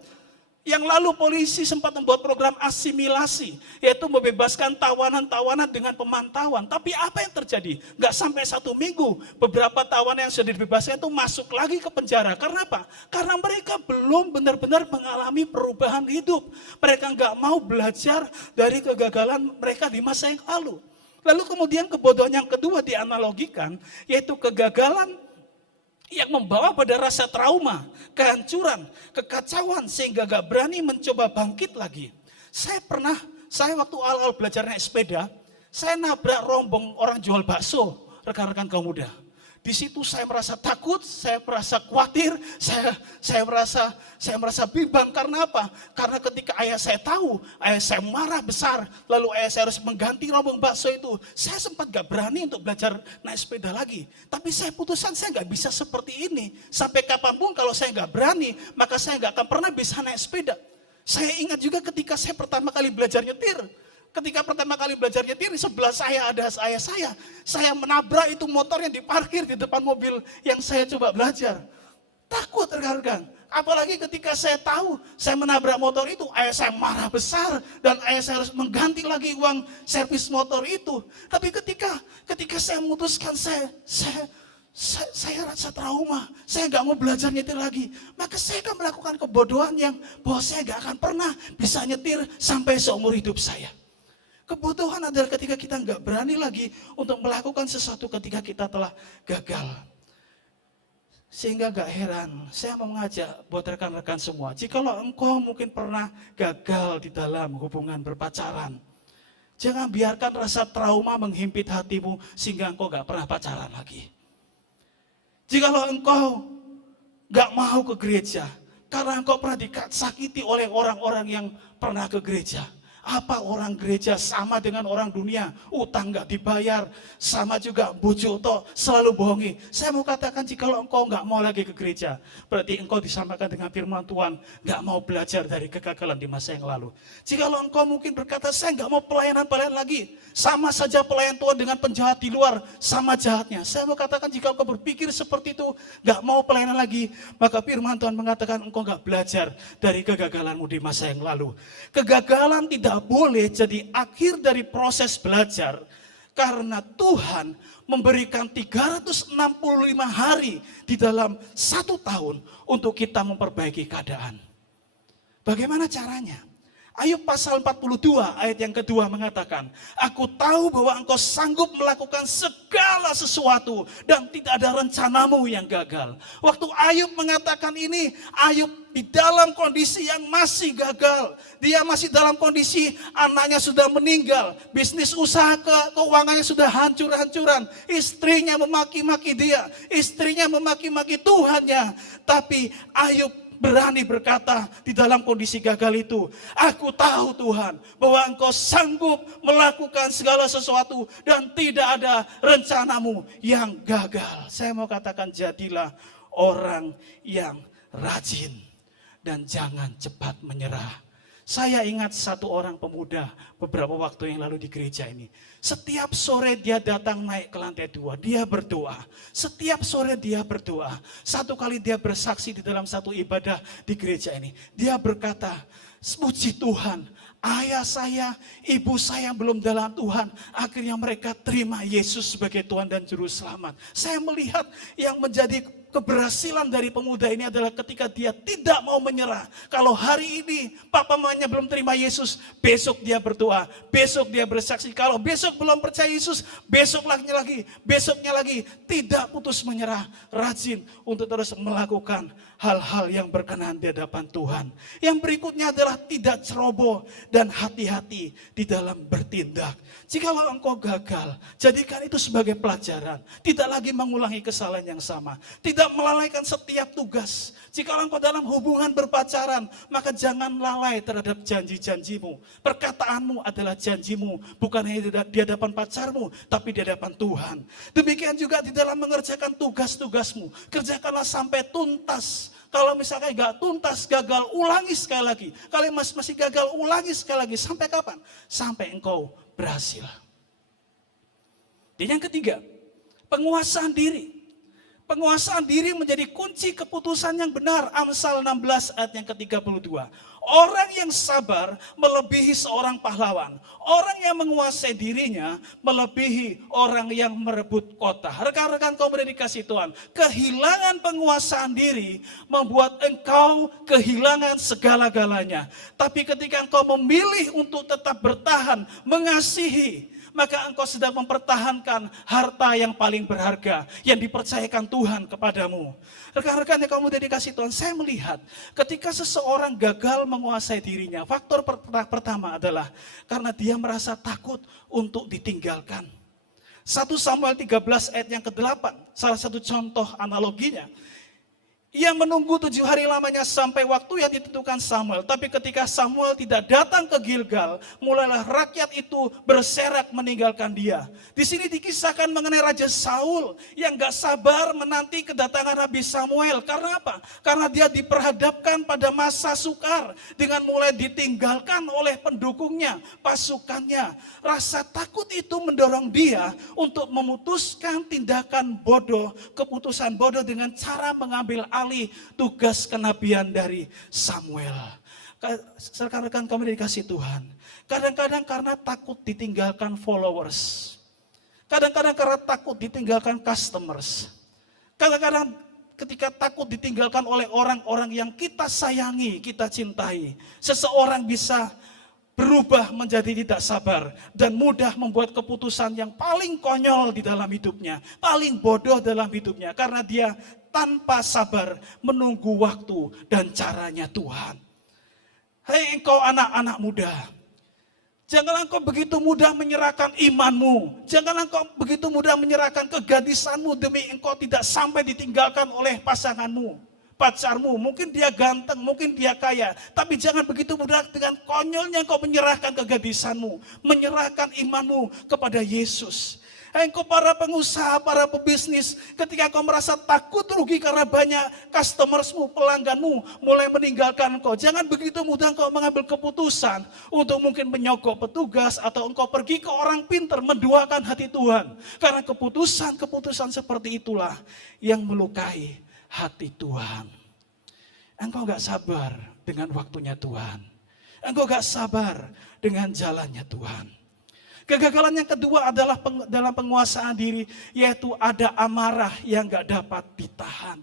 Yang lalu polisi sempat membuat program asimilasi, yaitu membebaskan tawanan-tawanan dengan pemantauan. Tapi apa yang terjadi? Gak sampai 1 minggu, beberapa tawanan yang sudah dibebaskan itu masuk lagi ke penjara. Karena apa? Karena mereka belum benar-benar mengalami perubahan hidup. Mereka gak mau belajar dari kegagalan mereka di masa yang lalu. Lalu kemudian kebodohan yang kedua dianalogikan, yaitu kegagalan yang membawa pada rasa trauma, kehancuran, kekacauan sehingga gak berani mencoba bangkit lagi. Saya waktu awal belajar naik sepeda, saya nabrak rombong orang jual bakso, rekan-rekan kaum muda. Di situ saya merasa takut, saya merasa khawatir, saya merasa bimbang. Karena apa? Karena ketika ayah saya tahu, ayah saya marah besar, lalu ayah saya harus mengganti rombong bakso itu. Saya sempat gak berani untuk belajar naik sepeda lagi. Tapi saya putuskan saya gak bisa seperti ini. Sampai kapanpun kalau saya gak berani, maka saya gak akan pernah bisa naik sepeda. Saya ingat juga ketika saya pertama kali belajar nyetir. Ketika pertama kali belajar nyetir, di sebelah saya ada ayah saya. Saya menabrak itu motor yang diparkir di depan mobil yang saya coba belajar. Takut rekan-rekan. Apalagi ketika saya tahu saya menabrak motor itu, ayah saya marah besar dan ayah saya harus mengganti lagi uang servis motor itu. Tapi ketika saya memutuskan saya rasa trauma, saya gak mau belajar nyetir lagi. Maka saya akan melakukan kebodohan yang bahwa saya gak akan pernah bisa nyetir sampai seumur hidup saya. Kebodohan adalah ketika kita nggak berani lagi untuk melakukan sesuatu ketika kita telah gagal. Sehingga gak heran, saya mau mengajak buat rekan-rekan semua. Jikalau engkau mungkin pernah gagal di dalam hubungan berpacaran, jangan biarkan rasa trauma menghimpit hatimu sehingga engkau gak pernah pacaran lagi. Jikalau engkau gak mau ke gereja, karena engkau pernah disakiti oleh orang-orang yang pernah ke gereja. Apa orang gereja sama dengan orang dunia, utang gak dibayar, sama juga bojo toh selalu bohongi. Saya mau katakan jikalau engkau gak mau lagi ke gereja, berarti engkau disamakan dengan firman Tuhan, gak mau belajar dari kegagalan di masa yang lalu. Jikalau engkau mungkin berkata, saya gak mau pelayanan lagi, sama saja pelayan Tuhan dengan penjahat di luar, sama jahatnya. Saya mau katakan jika engkau berpikir seperti itu, gak mau pelayanan lagi, maka firman Tuhan mengatakan engkau gak belajar dari kegagalanmu di masa yang lalu. Kegagalan tidak boleh jadi akhir dari proses belajar, karena Tuhan memberikan 365 hari di dalam 1 tahun untuk kita memperbaiki keadaan. Bagaimana caranya? Ayub pasal 42 ayat yang kedua mengatakan, aku tahu bahwa engkau sanggup melakukan segala sesuatu dan tidak ada rencanamu yang gagal. Waktu Ayub mengatakan ini, Ayub di dalam kondisi yang masih gagal. Dia masih dalam kondisi anaknya sudah meninggal, bisnis usaha keuangannya sudah hancur-hancuran. Istrinya memaki-maki dia, istrinya memaki-maki Tuhannya. Tapi Ayub berani berkata di dalam kondisi gagal itu, aku tahu Tuhan bahwa engkau sanggup melakukan segala sesuatu dan tidak ada rencanamu yang gagal. Saya mau katakan, jadilah orang yang rajin dan jangan cepat menyerah. Saya ingat satu orang pemuda beberapa waktu yang lalu di gereja ini. Setiap sore dia datang naik ke lantai 2, dia berdoa. Setiap sore dia berdoa. Satu kali dia bersaksi di dalam satu ibadah di gereja ini. Dia berkata, puji Tuhan, ayah saya, ibu saya belum dalam Tuhan. Akhirnya mereka terima Yesus sebagai Tuhan dan Juru Selamat. Saya melihat yang menjadi keberhasilan dari pemuda ini adalah ketika dia tidak mau menyerah. Kalau hari ini papa mamanya belum terima Yesus, besok dia berdoa, besok dia bersaksi. Kalau besok belum percaya Yesus, besoknya lagi. Tidak putus menyerah, rajin untuk terus melakukan hal-hal yang berkenan di hadapan Tuhan. Yang berikutnya adalah tidak ceroboh dan hati-hati di dalam bertindak. Jikalau engkau gagal, jadikan itu sebagai pelajaran. Tidak lagi mengulangi kesalahan yang sama. Tidak melalaikan setiap tugas. Jikalau engkau dalam hubungan berpacaran, maka jangan lalai terhadap janji-janjimu. Perkataanmu adalah janjimu, bukan hanya di hadapan pacarmu, tapi di hadapan Tuhan. Demikian juga di dalam mengerjakan tugas-tugasmu. Kerjakanlah sampai tuntas. Kalau misalkan gak tuntas, gagal, ulangi sekali lagi. Kalau masih gagal, ulangi sekali lagi. Sampai kapan? Sampai engkau berhasil. Dan yang ketiga, penguasaan diri. Penguasaan diri menjadi kunci keputusan yang benar. Amsal 16 ayat yang ke-32. Orang yang sabar melebihi seorang pahlawan. Orang yang menguasai dirinya melebihi orang yang merebut kota. Rekan-rekan kaum muda dikasih Tuhan, kehilangan penguasaan diri membuat engkau kehilangan segala-galanya. Tapi ketika engkau memilih untuk tetap bertahan, mengasihi, maka engkau sedang mempertahankan harta yang paling berharga yang dipercayakan Tuhan kepadamu. Rekan-rekan yang kamu dikasih Tuhan, saya melihat ketika seseorang gagal menguasai dirinya, faktor pertama adalah karena dia merasa takut untuk ditinggalkan. 1 Samuel 13 ayat yang ke-8, salah satu contoh analoginya. Ia menunggu 7 hari lamanya sampai waktu yang ditentukan Samuel. Tapi ketika Samuel tidak datang ke Gilgal, mulailah rakyat itu berserak meninggalkan dia. Di sini dikisahkan mengenai Raja Saul yang gak sabar menanti kedatangan Nabi Samuel. Karena apa? Karena dia diperhadapkan pada masa sukar dengan mulai ditinggalkan oleh pendukungnya, pasukannya. Rasa takut itu mendorong dia untuk memutuskan tindakan bodoh, keputusan bodoh dengan cara mengambil alih tugas kenabian dari Samuel. Rekan-rekan kami dikasih Tuhan, kadang-kadang karena takut ditinggalkan followers, kadang-kadang karena takut ditinggalkan customers, kadang-kadang ketika takut ditinggalkan oleh orang-orang yang kita sayangi, kita cintai, seseorang bisa berubah menjadi tidak sabar dan mudah membuat keputusan yang paling konyol di dalam hidupnya, paling bodoh dalam hidupnya, karena dia tanpa sabar menunggu waktu dan caranya Tuhan. Hei engkau anak-anak muda, janganlah engkau begitu mudah menyerahkan imanmu, janganlah engkau begitu mudah menyerahkan kegadisanmu demi engkau tidak sampai ditinggalkan oleh pasanganmu, pacarmu. Mungkin dia ganteng, mungkin dia kaya, tapi jangan begitu mudah dengan konyolnya engkau menyerahkan kegadisanmu, menyerahkan imanmu kepada Yesus. Engkau para pengusaha, para pebisnis, ketika engkau merasa takut rugi karena banyak customersmu, pelangganmu mulai meninggalkan engkau, jangan begitu mudah engkau mengambil keputusan untuk mungkin menyogok petugas atau engkau pergi ke orang pintar menduakan hati Tuhan. Karena keputusan-keputusan seperti itulah yang melukai hati Tuhan. Engkau gak sabar dengan waktunya Tuhan. Engkau gak sabar dengan jalannya Tuhan. Kegagalan yang kedua adalah dalam penguasaan diri, yaitu ada amarah yang gak dapat ditahan.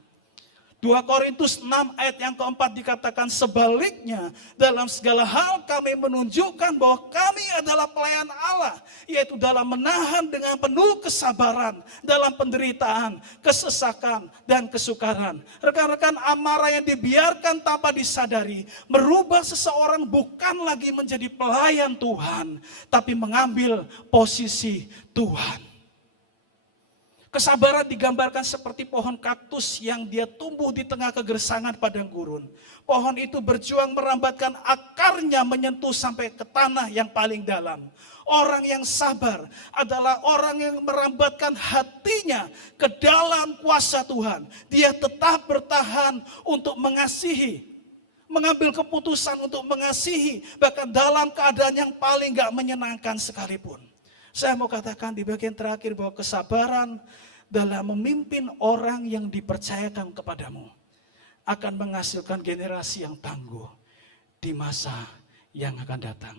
2 Korintus 6 ayat yang keempat dikatakan sebaliknya, dalam segala hal kami menunjukkan bahwa kami adalah pelayan Allah, yaitu dalam menahan dengan penuh kesabaran, dalam penderitaan, kesesakan, dan kesukaran. Rekan-rekan, amarah yang dibiarkan tanpa disadari merubah seseorang bukan lagi menjadi pelayan Tuhan, tapi mengambil posisi Tuhan. Kesabaran digambarkan seperti pohon kaktus yang dia tumbuh di tengah kegersangan padang gurun. Pohon itu berjuang merambatkan akarnya menyentuh sampai ke tanah yang paling dalam. Orang yang sabar adalah orang yang merambatkan hatinya ke dalam kuasa Tuhan. Dia tetap bertahan untuk mengasihi, mengambil keputusan untuk mengasihi, bahkan dalam keadaan yang paling gak menyenangkan sekalipun. Saya mau katakan di bagian terakhir bahwa kesabaran dalam memimpin orang yang dipercayakan kepadamu akan menghasilkan generasi yang tangguh di masa yang akan datang.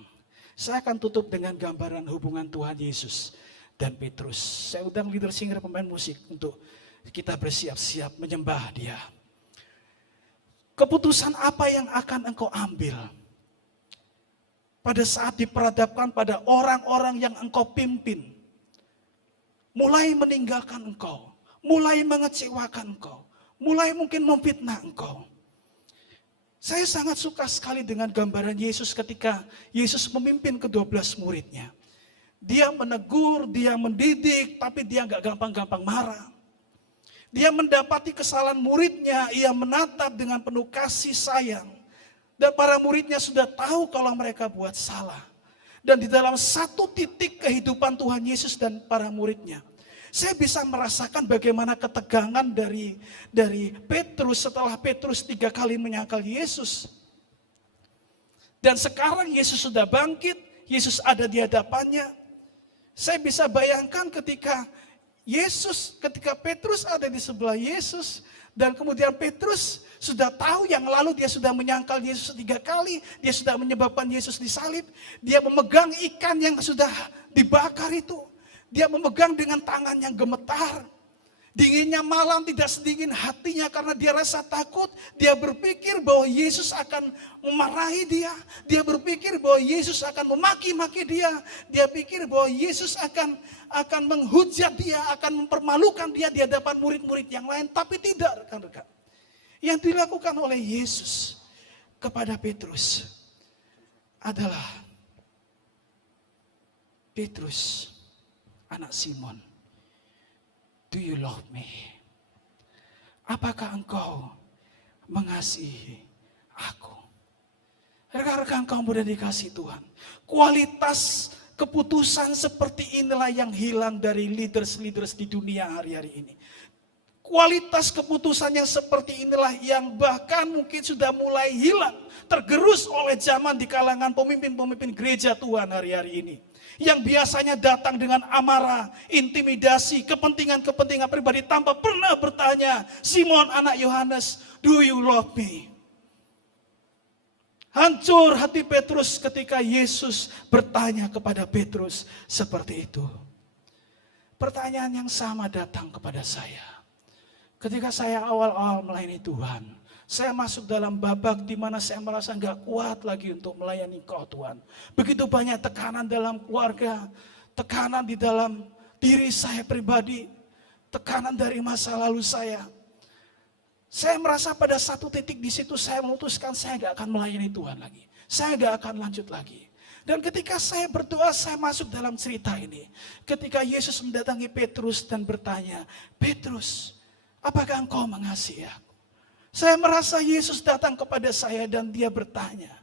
Saya akan tutup dengan gambaran hubungan Tuhan Yesus dan Petrus. Saya undang leader singer pemain musik untuk kita bersiap-siap menyembah Dia. Keputusan apa yang akan engkau ambil pada saat diperhadapkan pada orang-orang yang engkau pimpin, mulai meninggalkan engkau, mulai mengecewakan engkau, mulai mungkin memfitnah engkau. Saya sangat suka sekali dengan gambaran Yesus ketika Yesus memimpin ke-12 muridnya. Dia menegur, dia mendidik, tapi dia gak gampang-gampang marah. Dia mendapati kesalahan muridnya, ia menatap dengan penuh kasih sayang. Dan para muridnya sudah tahu kalau mereka buat salah. Dan di dalam satu titik kehidupan Tuhan Yesus dan para muridnya, saya bisa merasakan bagaimana ketegangan dari Petrus setelah Petrus 3 kali menyangkal Yesus. Dan sekarang Yesus sudah bangkit, Yesus ada di hadapannya. Saya bisa bayangkan ketika Petrus ada di sebelah Yesus, dan kemudian Petrus sudah tahu yang lalu dia sudah menyangkal Yesus 3 kali, dia sudah menyebabkan Yesus disalib, dia memegang ikan yang sudah dibakar itu, dia memegang dengan tangan yang gemetar. Dinginnya malam tidak sedingin hatinya karena dia rasa takut. Dia berpikir bahwa Yesus akan memarahi dia. Dia berpikir bahwa Yesus akan memaki-maki dia. Dia pikir bahwa Yesus akan menghujat dia, akan mempermalukan dia di hadapan murid-murid yang lain. Tapi tidak, rekan-rekan. Yang dilakukan oleh Yesus kepada Petrus adalah, Petrus, anak Simon, do you love me? Apakah engkau mengasihi aku? Rekan-rekan kaum muda dikasih Tuhan, kualitas keputusan seperti inilah yang hilang dari leaders-leaders di dunia hari-hari ini. Kualitas keputusan yang seperti inilah yang bahkan mungkin sudah mulai hilang, tergerus oleh zaman di kalangan pemimpin-pemimpin gereja Tuhan hari-hari ini. Yang biasanya datang dengan amarah, intimidasi, kepentingan-kepentingan pribadi tanpa pernah bertanya, Simon anak Yohanes, do you love me? Hancur hati Petrus ketika Yesus bertanya kepada Petrus seperti itu. Pertanyaan yang sama datang kepada saya. Ketika saya awal-awal melayani Tuhan, saya masuk dalam babak di mana saya merasa nggak kuat lagi untuk melayani Kau Tuhan. Begitu banyak tekanan dalam keluarga, tekanan di dalam diri saya pribadi, tekanan dari masa lalu saya. Saya merasa pada satu titik di situ saya memutuskan saya nggak akan melayani Tuhan lagi. Saya nggak akan lanjut lagi. Dan ketika saya berdoa, saya masuk dalam cerita ini. Ketika Yesus mendatangi Petrus dan bertanya, Petrus, apakah engkau mengasihi aku? Saya merasa Yesus datang kepada saya dan dia bertanya,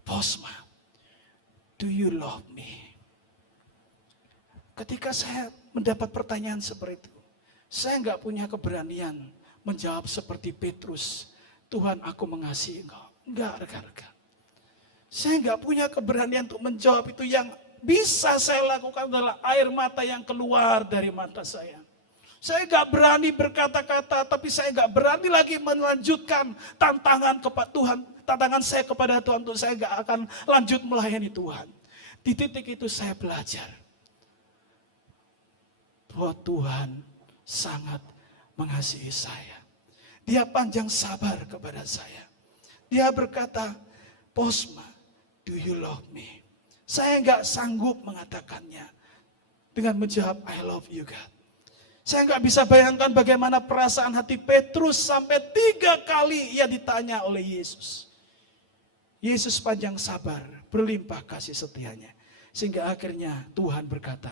Posma, do you love me? Ketika saya mendapat pertanyaan seperti itu, saya nggak punya keberanian menjawab seperti Petrus, Tuhan aku mengasihi engkau. Enggak, rekan-rekan. Saya nggak punya keberanian untuk menjawab itu. Yang bisa saya lakukan adalah air mata yang keluar dari mata saya. Saya gak berani berkata-kata, tapi saya gak berani lagi melanjutkan tantangan kepada Tuhan. Tantangan saya kepada Tuhan untuk saya gak akan lanjut melayani Tuhan. Di titik itu saya belajar bahwa Tuhan sangat mengasihi saya. Dia panjang sabar kepada saya. Dia berkata, Posma, do you love me? Saya nggak sanggup mengatakannya dengan menjawab, I love you God. Saya nggak bisa bayangkan bagaimana perasaan hati Petrus sampai 3 kali ia ditanya oleh Yesus. Yesus panjang sabar, berlimpah kasih setianya. Sehingga akhirnya Tuhan berkata,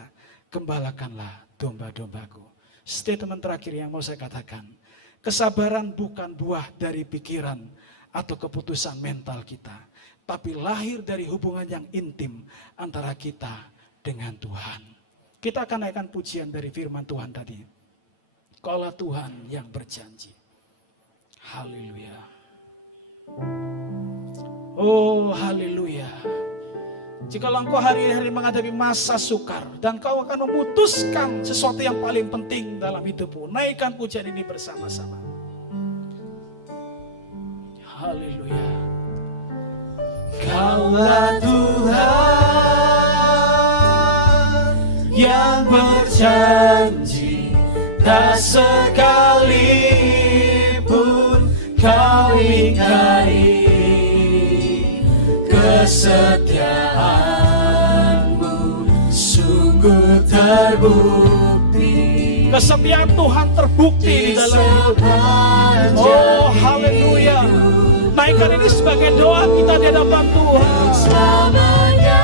gembalakanlah domba-dombaku. Statement terakhir yang mau saya katakan, kesabaran bukan buah dari pikiran atau keputusan mental kita, tapi lahir dari hubungan yang intim antara kita dengan Tuhan. Kita akan naikkan pujian dari firman Tuhan tadi. Kaulah Tuhan yang berjanji. Haleluya. Oh haleluya. Jika engkau hari-hari menghadapi masa sukar dan kau akan memutuskan sesuatu yang paling penting dalam hidupmu, naikkan pujian ini bersama-sama. Haleluya. Kaulah Tuhan yang berjanji, tak sekalipun kau ingkari kesetiaanmu sungguh terbukti. Kesetiaan Tuhan terbukti di dalam hidup. Oh haleluya. Naikkan ini sebagai doa kita di hadapan Tuhan. Selamanya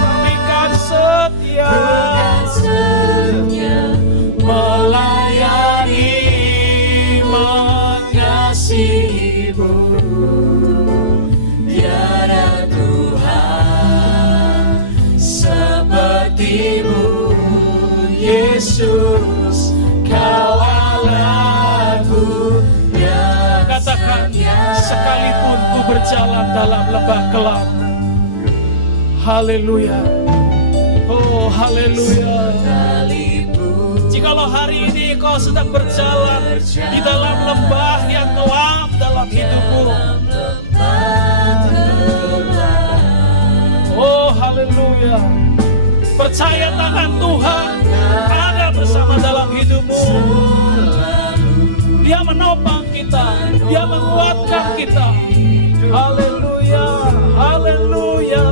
Kami kan setia melayani, mengasihimu. Tiada Tuhan sepertimu, Yesus, Kau Allahku. katakan, sekalipun ku berjalan dalam lembah gelap. Haleluya. Oh haleluya. Jikalau hari ini kau sedang berjalan di dalam lembah yang gelap dalam hidupmu. Oh haleluya. Percaya tangan Tuhan ada bersama dalam hidupmu. Dia menopang kita, Dia menguatkan kita. Haleluya, haleluya.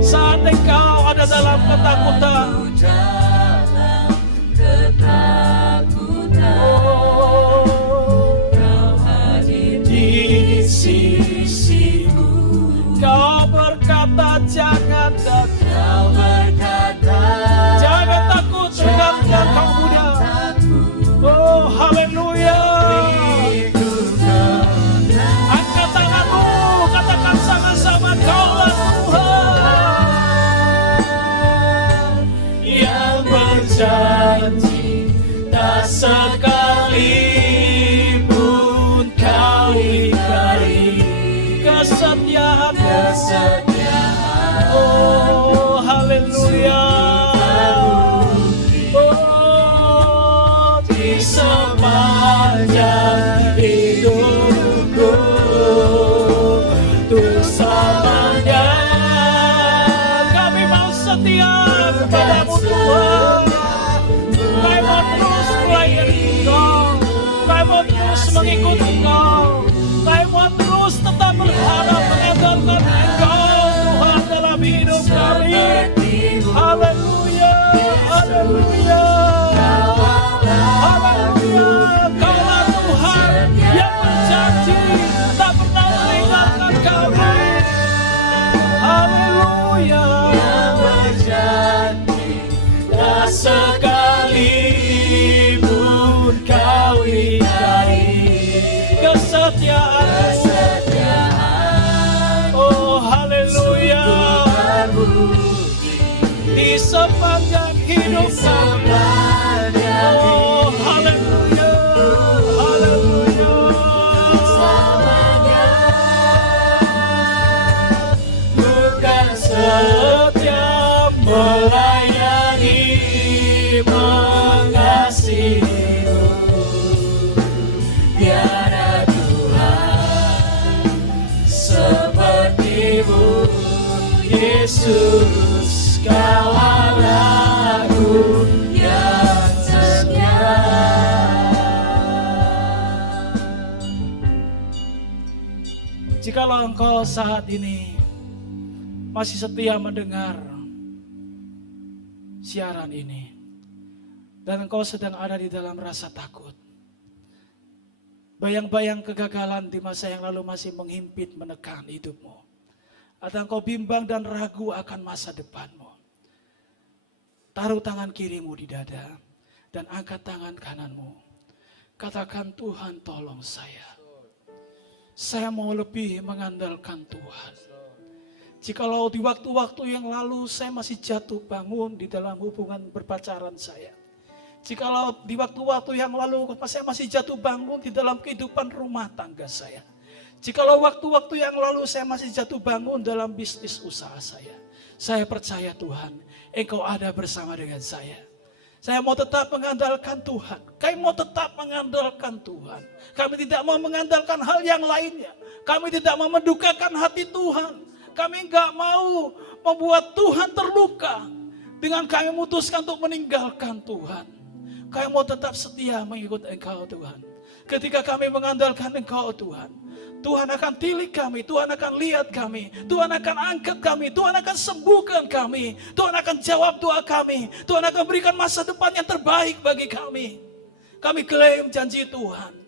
Saat engkau ada dalam ketakutan, Di sisiku, kau berkata jangan takut. Kau berkata Jangan takut, tegakkan kau muda. Oh haleluya. Angkat tanganmu, katakan sama-sama, Kaulah Tuhan yang berjanji, tak sekalipun kau ingkari kesetiaan. Oh Haleluya. Oh di sepanjang hidupku, untuk selamanya kami mau setia kepadamu Tuhan. Kami mau terus melayani Engkau. Kami mau terus mengikuti Engkau. Kami mau terus tetap berharap mengandalkan Engkau Tuhan dalam hidup kami. Haleluya, haleluya. Haleluya, Kaulah Tuhan yang berjanji tak pernah meninggalkan kami. Haleluya. tak sekalipun kau ingkari kesetiaan. Oh haleluya. Di sepanjang hidup kami. Oh haleluya, haleluya. bukan setia melayani, mengasihimu. Tiada Tuhan sepertimu, Yesus, Kau Allahku yang setia. Jikalau engkau saat ini masih setia mendengar siaran ini, dan engkau sedang ada di dalam rasa takut, bayang-bayang kegagalan di masa yang lalu masih menghimpit menekan hidupmu, atau engkau bimbang dan ragu akan masa depanmu, taruh tangan kirimu di dada dan angkat tangan kananmu. Katakan, Tuhan tolong saya. Saya mau lebih mengandalkan Tuhan. Jikalau di waktu-waktu yang lalu saya masih jatuh bangun di dalam hubungan berpacaran saya. Jikalau di waktu-waktu yang lalu saya masih jatuh bangun di dalam kehidupan rumah tangga saya. Jikalau waktu-waktu yang lalu saya masih jatuh bangun dalam bisnis usaha saya. Saya percaya Tuhan, Engkau ada bersama dengan saya. Saya mau tetap mengandalkan Tuhan. Kami mau tetap mengandalkan Tuhan. Kami tidak mau mengandalkan hal yang lainnya. Kami tidak mau mendukakan hati Tuhan. Kami enggak mau membuat Tuhan terluka dengan kami memutuskan untuk meninggalkan Tuhan. Kami mau tetap setia mengikut Engkau Tuhan. Ketika kami mengandalkan Engkau Tuhan, Tuhan akan tilik kami, Tuhan akan lihat kami, Tuhan akan angkat kami, Tuhan akan sembuhkan kami, Tuhan akan jawab doa kami, Tuhan akan berikan masa depan yang terbaik bagi kami. Kami klaim janji Tuhan.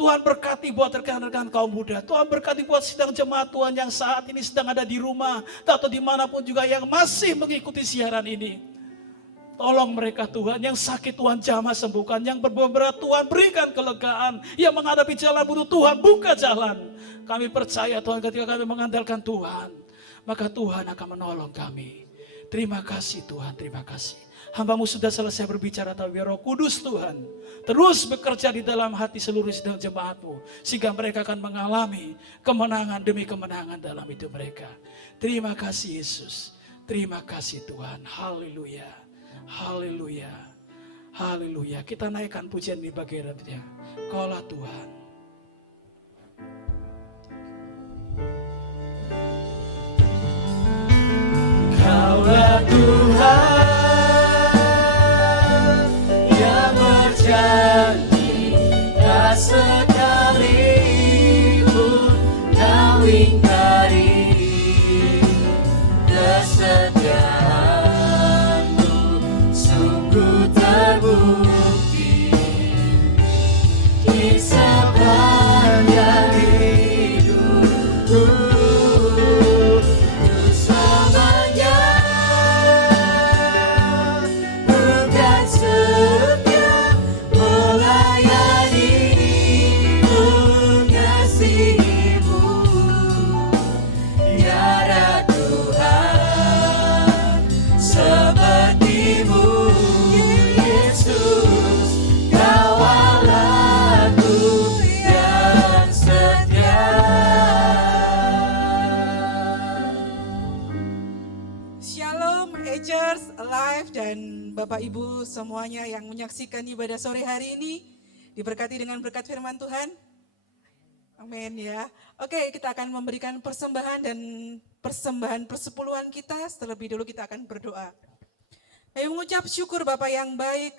Tuhan berkati buat rekan-rekan kaum muda, Tuhan berkati buat sidang jemaat Tuhan yang saat ini sedang ada di rumah, atau dimanapun juga yang masih mengikuti siaran ini. Tolong mereka Tuhan, yang sakit Tuhan jamah sembuhkan, yang berbeban berat Tuhan berikan kelegaan, yang menghadapi jalan buntu Tuhan buka jalan. Kami percaya Tuhan, ketika kami mengandalkan Tuhan, maka Tuhan akan menolong kami. Terima kasih Tuhan, terima kasih. Hamba-Mu sudah selesai berbicara, tapi Roh Kudus Tuhan terus bekerja di dalam hati seluruh sidang jemaat-Mu, sehingga mereka akan mengalami kemenangan demi kemenangan dalam hidup mereka. Terima kasih Yesus, terima kasih Tuhan, haleluya. Haleluya, haleluya. Kita naikkan pujian di bagian dia. Kaulah Tuhan. Kaulah Tuhan yang berjanji, tak sekalipun kau ingkari kesetiaan. Terbukti di sepanjang hidupku, untuk selamanya bukan setia melayani, mengasihimu. Tiada Tuhan sepertimu. Alive dan Bapak Ibu semuanya yang menyaksikan ibadah sore hari ini, diberkati dengan berkat firman Tuhan. Amin ya. Oke, kita akan memberikan persembahan dan persembahan persepuluhan kita. Terlebih dulu kita akan berdoa. Kami mengucap syukur Bapak yang baik,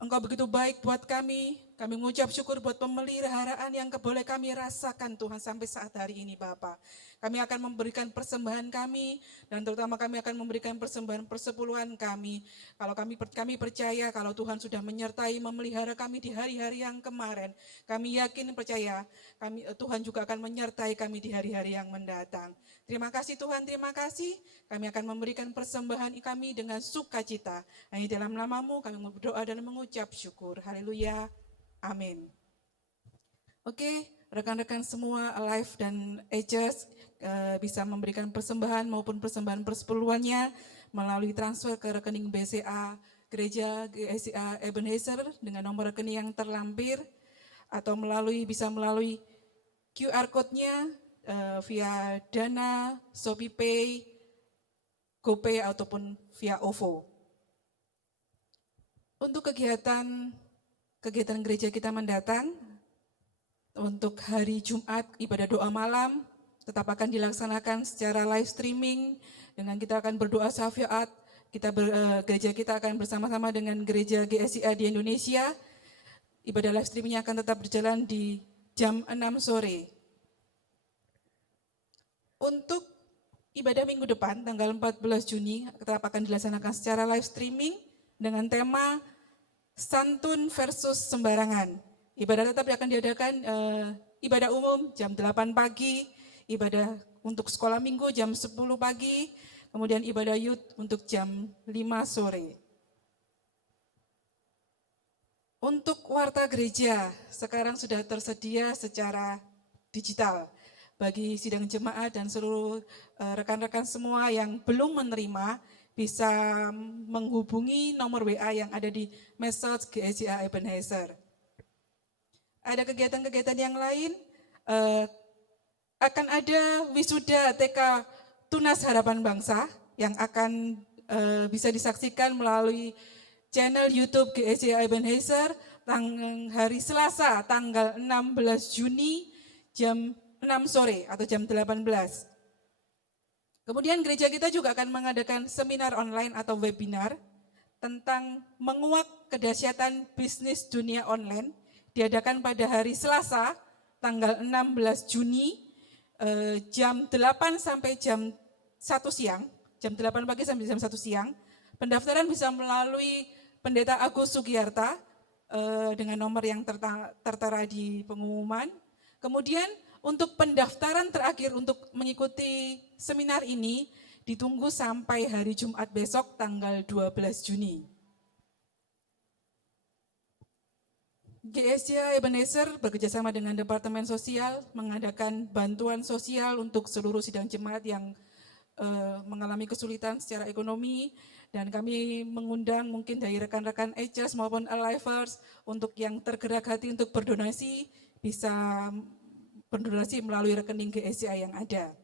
Engkau begitu baik buat kami. Kami mengucap syukur buat pemeliharaan yang boleh kami rasakan Tuhan sampai saat hari ini Bapak. Kami akan memberikan persembahan kami dan terutama kami akan memberikan persembahan persepuluhan kami. Kalau kami percaya kalau Tuhan sudah menyertai memelihara kami di hari-hari yang kemarin. Kami yakin percaya Tuhan juga akan menyertai kami di hari-hari yang mendatang. Terima kasih Tuhan, terima kasih. Kami akan memberikan persembahan kami dengan sukacita. Hanya dalam nama-Mu kami berdoa dan mengucap syukur. Haleluya. Amin. Oke, rekan-rekan semua Alive dan Ages bisa memberikan persembahan maupun persembahan persepuluhannya melalui transfer ke rekening BCA Gereja GSIA Ebenezer dengan nomor rekening yang terlampir atau bisa melalui QR code-nya via Dana, ShopeePay, GoPay ataupun via OVO. Untuk kegiatan gereja kita mendatang, untuk hari Jumat ibadah doa malam tetap akan dilaksanakan secara live streaming dengan kita akan berdoa syafaat. Gereja kita akan bersama-sama dengan gereja GSIA di Indonesia. Ibadah live streamingnya akan tetap berjalan di jam 6 sore. Untuk ibadah minggu depan, tanggal 14 Juni, tetap akan dilaksanakan secara live streaming dengan tema Santun versus Sembarangan. Ibadah tetap akan diadakan ibadah umum jam 8 pagi, ibadah untuk sekolah minggu jam 10 pagi, kemudian ibadah youth untuk jam 5 sore. Untuk warta gereja, sekarang sudah tersedia secara digital. Bagi sidang jemaat dan seluruh rekan-rekan semua yang belum menerima, bisa menghubungi nomor WA yang ada di medsos GSCA Ebenezer. Ada kegiatan-kegiatan yang lain, akan ada wisuda TK Tunas Harapan Bangsa yang akan bisa disaksikan melalui channel YouTube GSCA Ebenezer hari Selasa tanggal 16 Juni jam 6 sore atau jam 18. Kemudian gereja kita juga akan mengadakan seminar online atau webinar tentang menguak kedahsyatan bisnis dunia online, diadakan pada hari Selasa tanggal 16 Juni jam 8 sampai jam 1 siang, jam 8 pagi sampai jam 1 siang. Pendaftaran bisa melalui Pendeta Agus Sugiyarta dengan nomor yang tertera di pengumuman. Kemudian untuk pendaftaran terakhir untuk mengikuti seminar ini ditunggu sampai hari Jumat besok tanggal 12 Juni. GSCA Ebenezer bekerjasama dengan Departemen Sosial mengadakan bantuan sosial untuk seluruh sidang jemaat yang mengalami kesulitan secara ekonomi, dan kami mengundang mungkin dari rekan-rekan Ejaz maupun Alivers untuk yang tergerak hati untuk berdonasi, bisa berdonasi melalui rekening GSCA yang ada.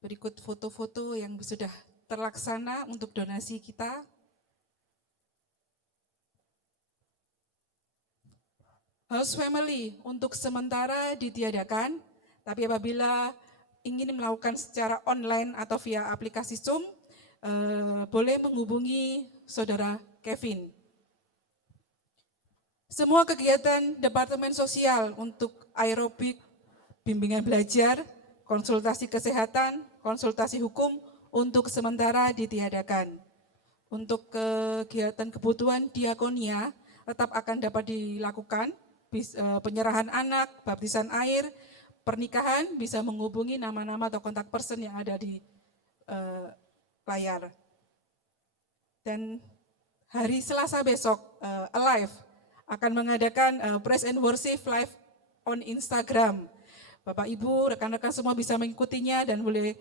Berikut foto-foto yang sudah terlaksana untuk donasi kita. House Family untuk sementara ditiadakan, tapi apabila ingin melakukan secara online atau via aplikasi Zoom, boleh menghubungi Saudara Kevin. Semua kegiatan Departemen Sosial untuk aerobik, bimbingan belajar, konsultasi kesehatan, konsultasi hukum untuk sementara ditiadakan. Untuk kegiatan kebutuhan diakonia tetap akan dapat dilakukan, penyerahan anak, baptisan air, pernikahan bisa menghubungi nama-nama atau kontak person yang ada di layar. Dan hari Selasa besok, Alive akan mengadakan Praise and Worship live on Instagram. Bapak Ibu, rekan-rekan semua bisa mengikutinya dan boleh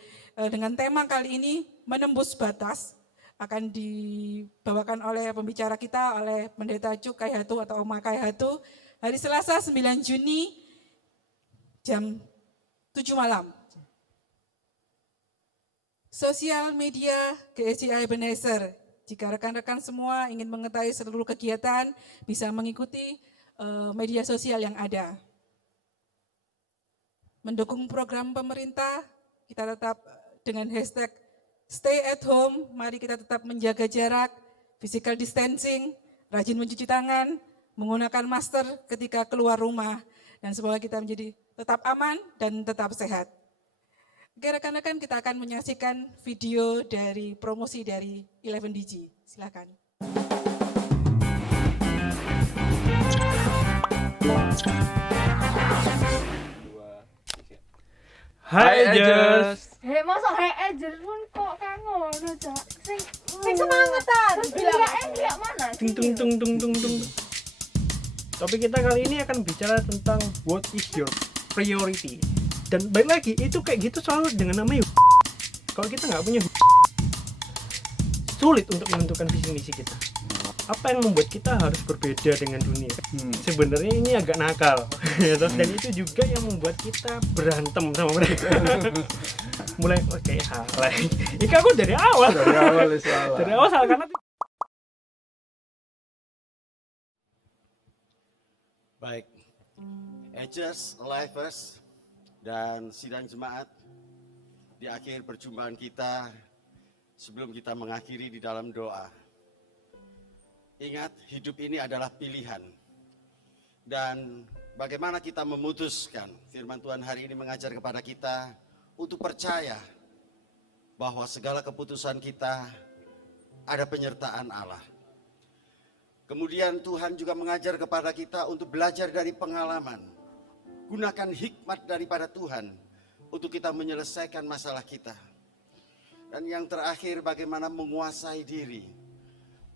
dengan tema kali ini menembus batas, akan dibawakan oleh pembicara kita, oleh Pendeta Cuk Kaihatu atau Oma Kaihatu, hari Selasa 9 Juni jam 7 malam. Sosial media GSCA Ebenezer. Jika rekan-rekan semua ingin mengetahui seluruh kegiatan, bisa mengikuti media sosial yang ada. Mendukung program pemerintah, kita tetap dengan hashtag stay at home, mari kita tetap menjaga jarak, physical distancing, rajin mencuci tangan, menggunakan masker ketika keluar rumah, dan semoga kita menjadi tetap aman dan tetap sehat. Oke rekan-rekan, kita akan menyaksikan video dari promosi dari 11DG. Silakan. Hai Ejaz. Hei, masa Ejaz pun kok kayak ngono, Cak. Sing semangetan. Bilang mana? Tung. Topik kita kali ini akan bicara tentang what is your priority. Dan balik lagi, itu kayak gitu selalu dengan namanya. Kalau kita nggak punya, sulit untuk menentukan visi misi kita. Apa yang membuat kita harus berbeda dengan dunia? Sebenarnya ini agak nakal, dan itu juga yang membuat kita berantem sama mereka. Mulai oke, salah. Ini aku dari awal salah karena. Baik, Ejaz, Alivers, dan sidang jemaat, di akhir perjumpaan kita, sebelum kita mengakhiri di dalam doa, ingat hidup ini adalah pilihan. Dan bagaimana kita memutuskan, firman Tuhan hari ini mengajar kepada kita untuk percaya bahwa segala keputusan kita ada penyertaan Allah. Kemudian Tuhan juga mengajar kepada kita untuk belajar dari pengalaman. Gunakan hikmat daripada Tuhan untuk kita menyelesaikan masalah kita. Dan yang terakhir, bagaimana menguasai diri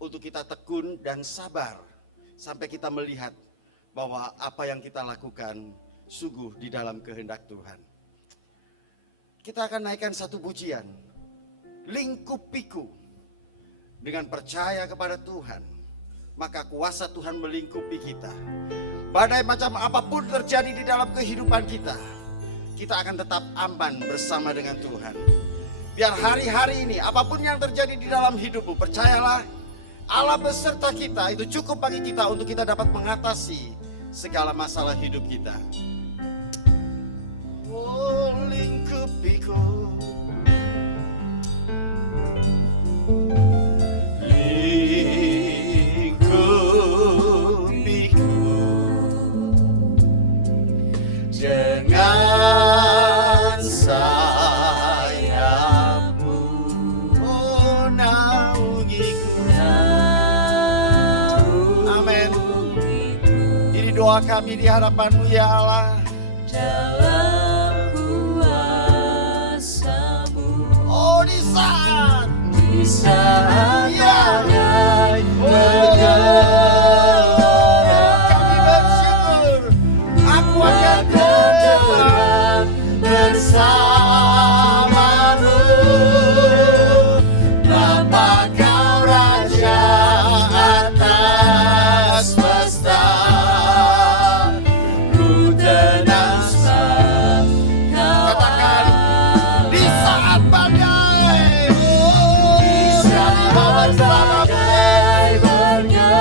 untuk kita tekun dan sabar sampai kita melihat bahwa apa yang kita lakukan sungguh di dalam kehendak Tuhan. Kita akan naikkan satu pujian, lingkupiku. Dengan percaya kepada Tuhan, maka kuasa Tuhan melingkupi kita. Badai macam apapun terjadi di dalam kehidupan kita, kita akan tetap aman bersama dengan Tuhan. Biar hari-hari ini apapun yang terjadi di dalam hidupmu, percayalah Allah beserta kita. Itu cukup bagi kita untuk kita dapat mengatasi segala masalah hidup kita. Oh, lingkupiku, dengan sayapmu, oh naungiku. Amin. Ini doa kami di hadapan-Mu ya Allah. dalam kuasa-Mu. Oh di saat badai kami bersyukur, aku akan terbang bersama-Mu. Bapa Kau Raja atas semesta, ku tenang sebab Kau katakan di saat badai, badai bergelora,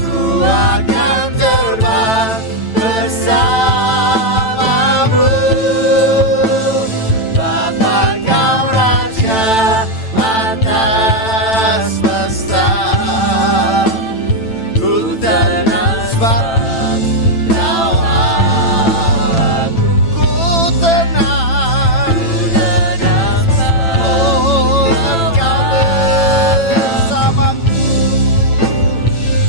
ku akan terbang bersama-Mu. Bapa Kau Raja atas semesta, ku tenang sebab Kau Allahku. ku tenang. Oh, Engkau bersamaku.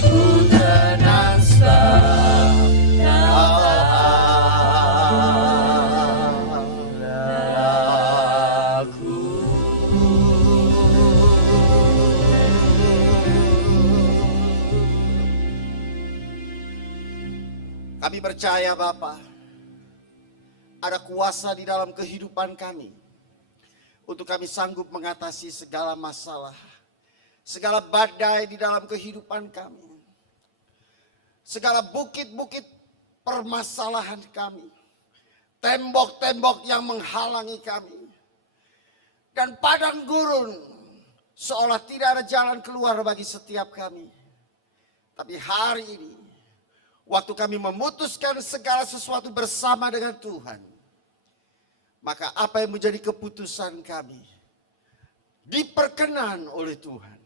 Ku tenang sebab Kau Allahku. Kami percaya Bapa, ada kuasa di dalam kehidupan kami untuk kami sanggup mengatasi segala masalah, segala badai di dalam kehidupan kami, segala bukit-bukit permasalahan kami, tembok-tembok yang menghalangi kami, dan padang gurun seolah tidak ada jalan keluar bagi setiap kami. Tapi hari ini, waktu kami memutuskan segala sesuatu bersama dengan Tuhan, maka apa yang menjadi keputusan kami diperkenan oleh Tuhan.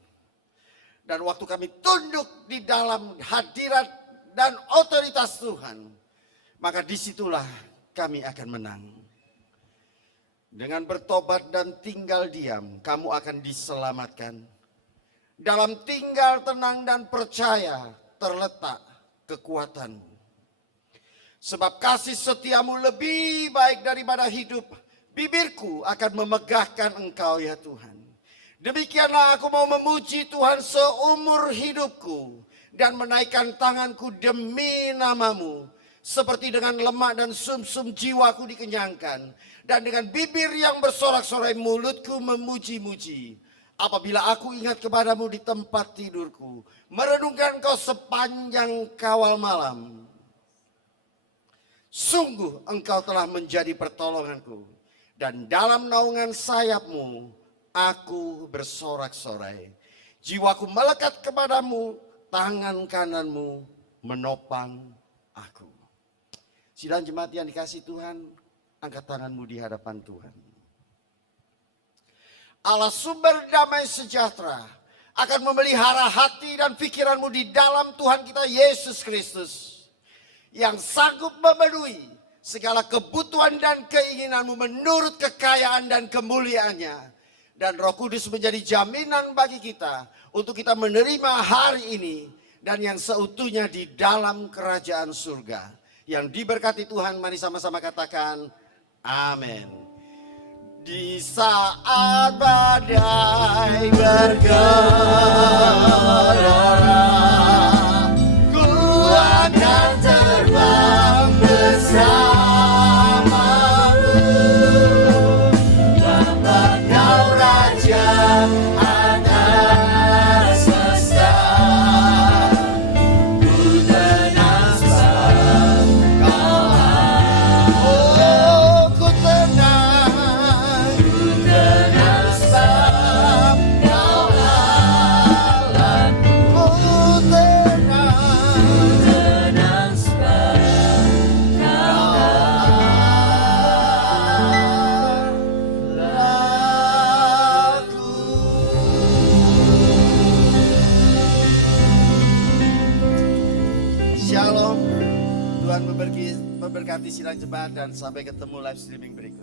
Dan waktu kami tunduk di dalam hadirat dan otoritas Tuhan, maka disitulah kami akan menang. Dengan bertobat dan tinggal diam, kamu akan diselamatkan. Dalam tinggal tenang dan percaya terletak kekuatanmu. Sebab kasih setiamu lebih baik daripada hidup, bibirku akan memegahkan engkau ya Tuhan. Demikianlah aku mau memuji Tuhan seumur hidupku dan menaikkan tanganku demi namamu. Seperti dengan lemak dan sumsum jiwaku dikenyangkan. Dan dengan bibir yang bersorak-sorai mulutku memuji-muji. Apabila aku ingat kepadamu di tempat tidurku, merenungkan kau sepanjang kawal malam. Sungguh engkau telah menjadi pertolonganku. Dan dalam naungan sayapmu, aku bersorak-sorai. Jiwaku melekat kepadamu, tangan kananmu menopang aku. Sidang jemaat yang dikasihi Tuhan, angkat tanganmu di hadapan Tuhan. Allah sumber damai sejahtera akan memelihara hati dan pikiranmu di dalam Tuhan kita Yesus Kristus. Yang sanggup memenuhi segala kebutuhan dan keinginanmu menurut kekayaan dan kemuliaannya. Dan Roh Kudus menjadi jaminan bagi kita untuk kita menerima hari ini dan yang seutuhnya di dalam kerajaan surga. Yang diberkati Tuhan, mari sama-sama katakan amin. Di saat badai bergelora, ku akan terbang bersamamu. Bapa kau Raja atas semesta, ku tenang sebab kau oh, ku tenang sebab kau Allahku. Ku tenang sebab kau Allahku. Shalom. Tuhan memberkati sidang jemaat dan sampai ketemu live streaming berikutnya.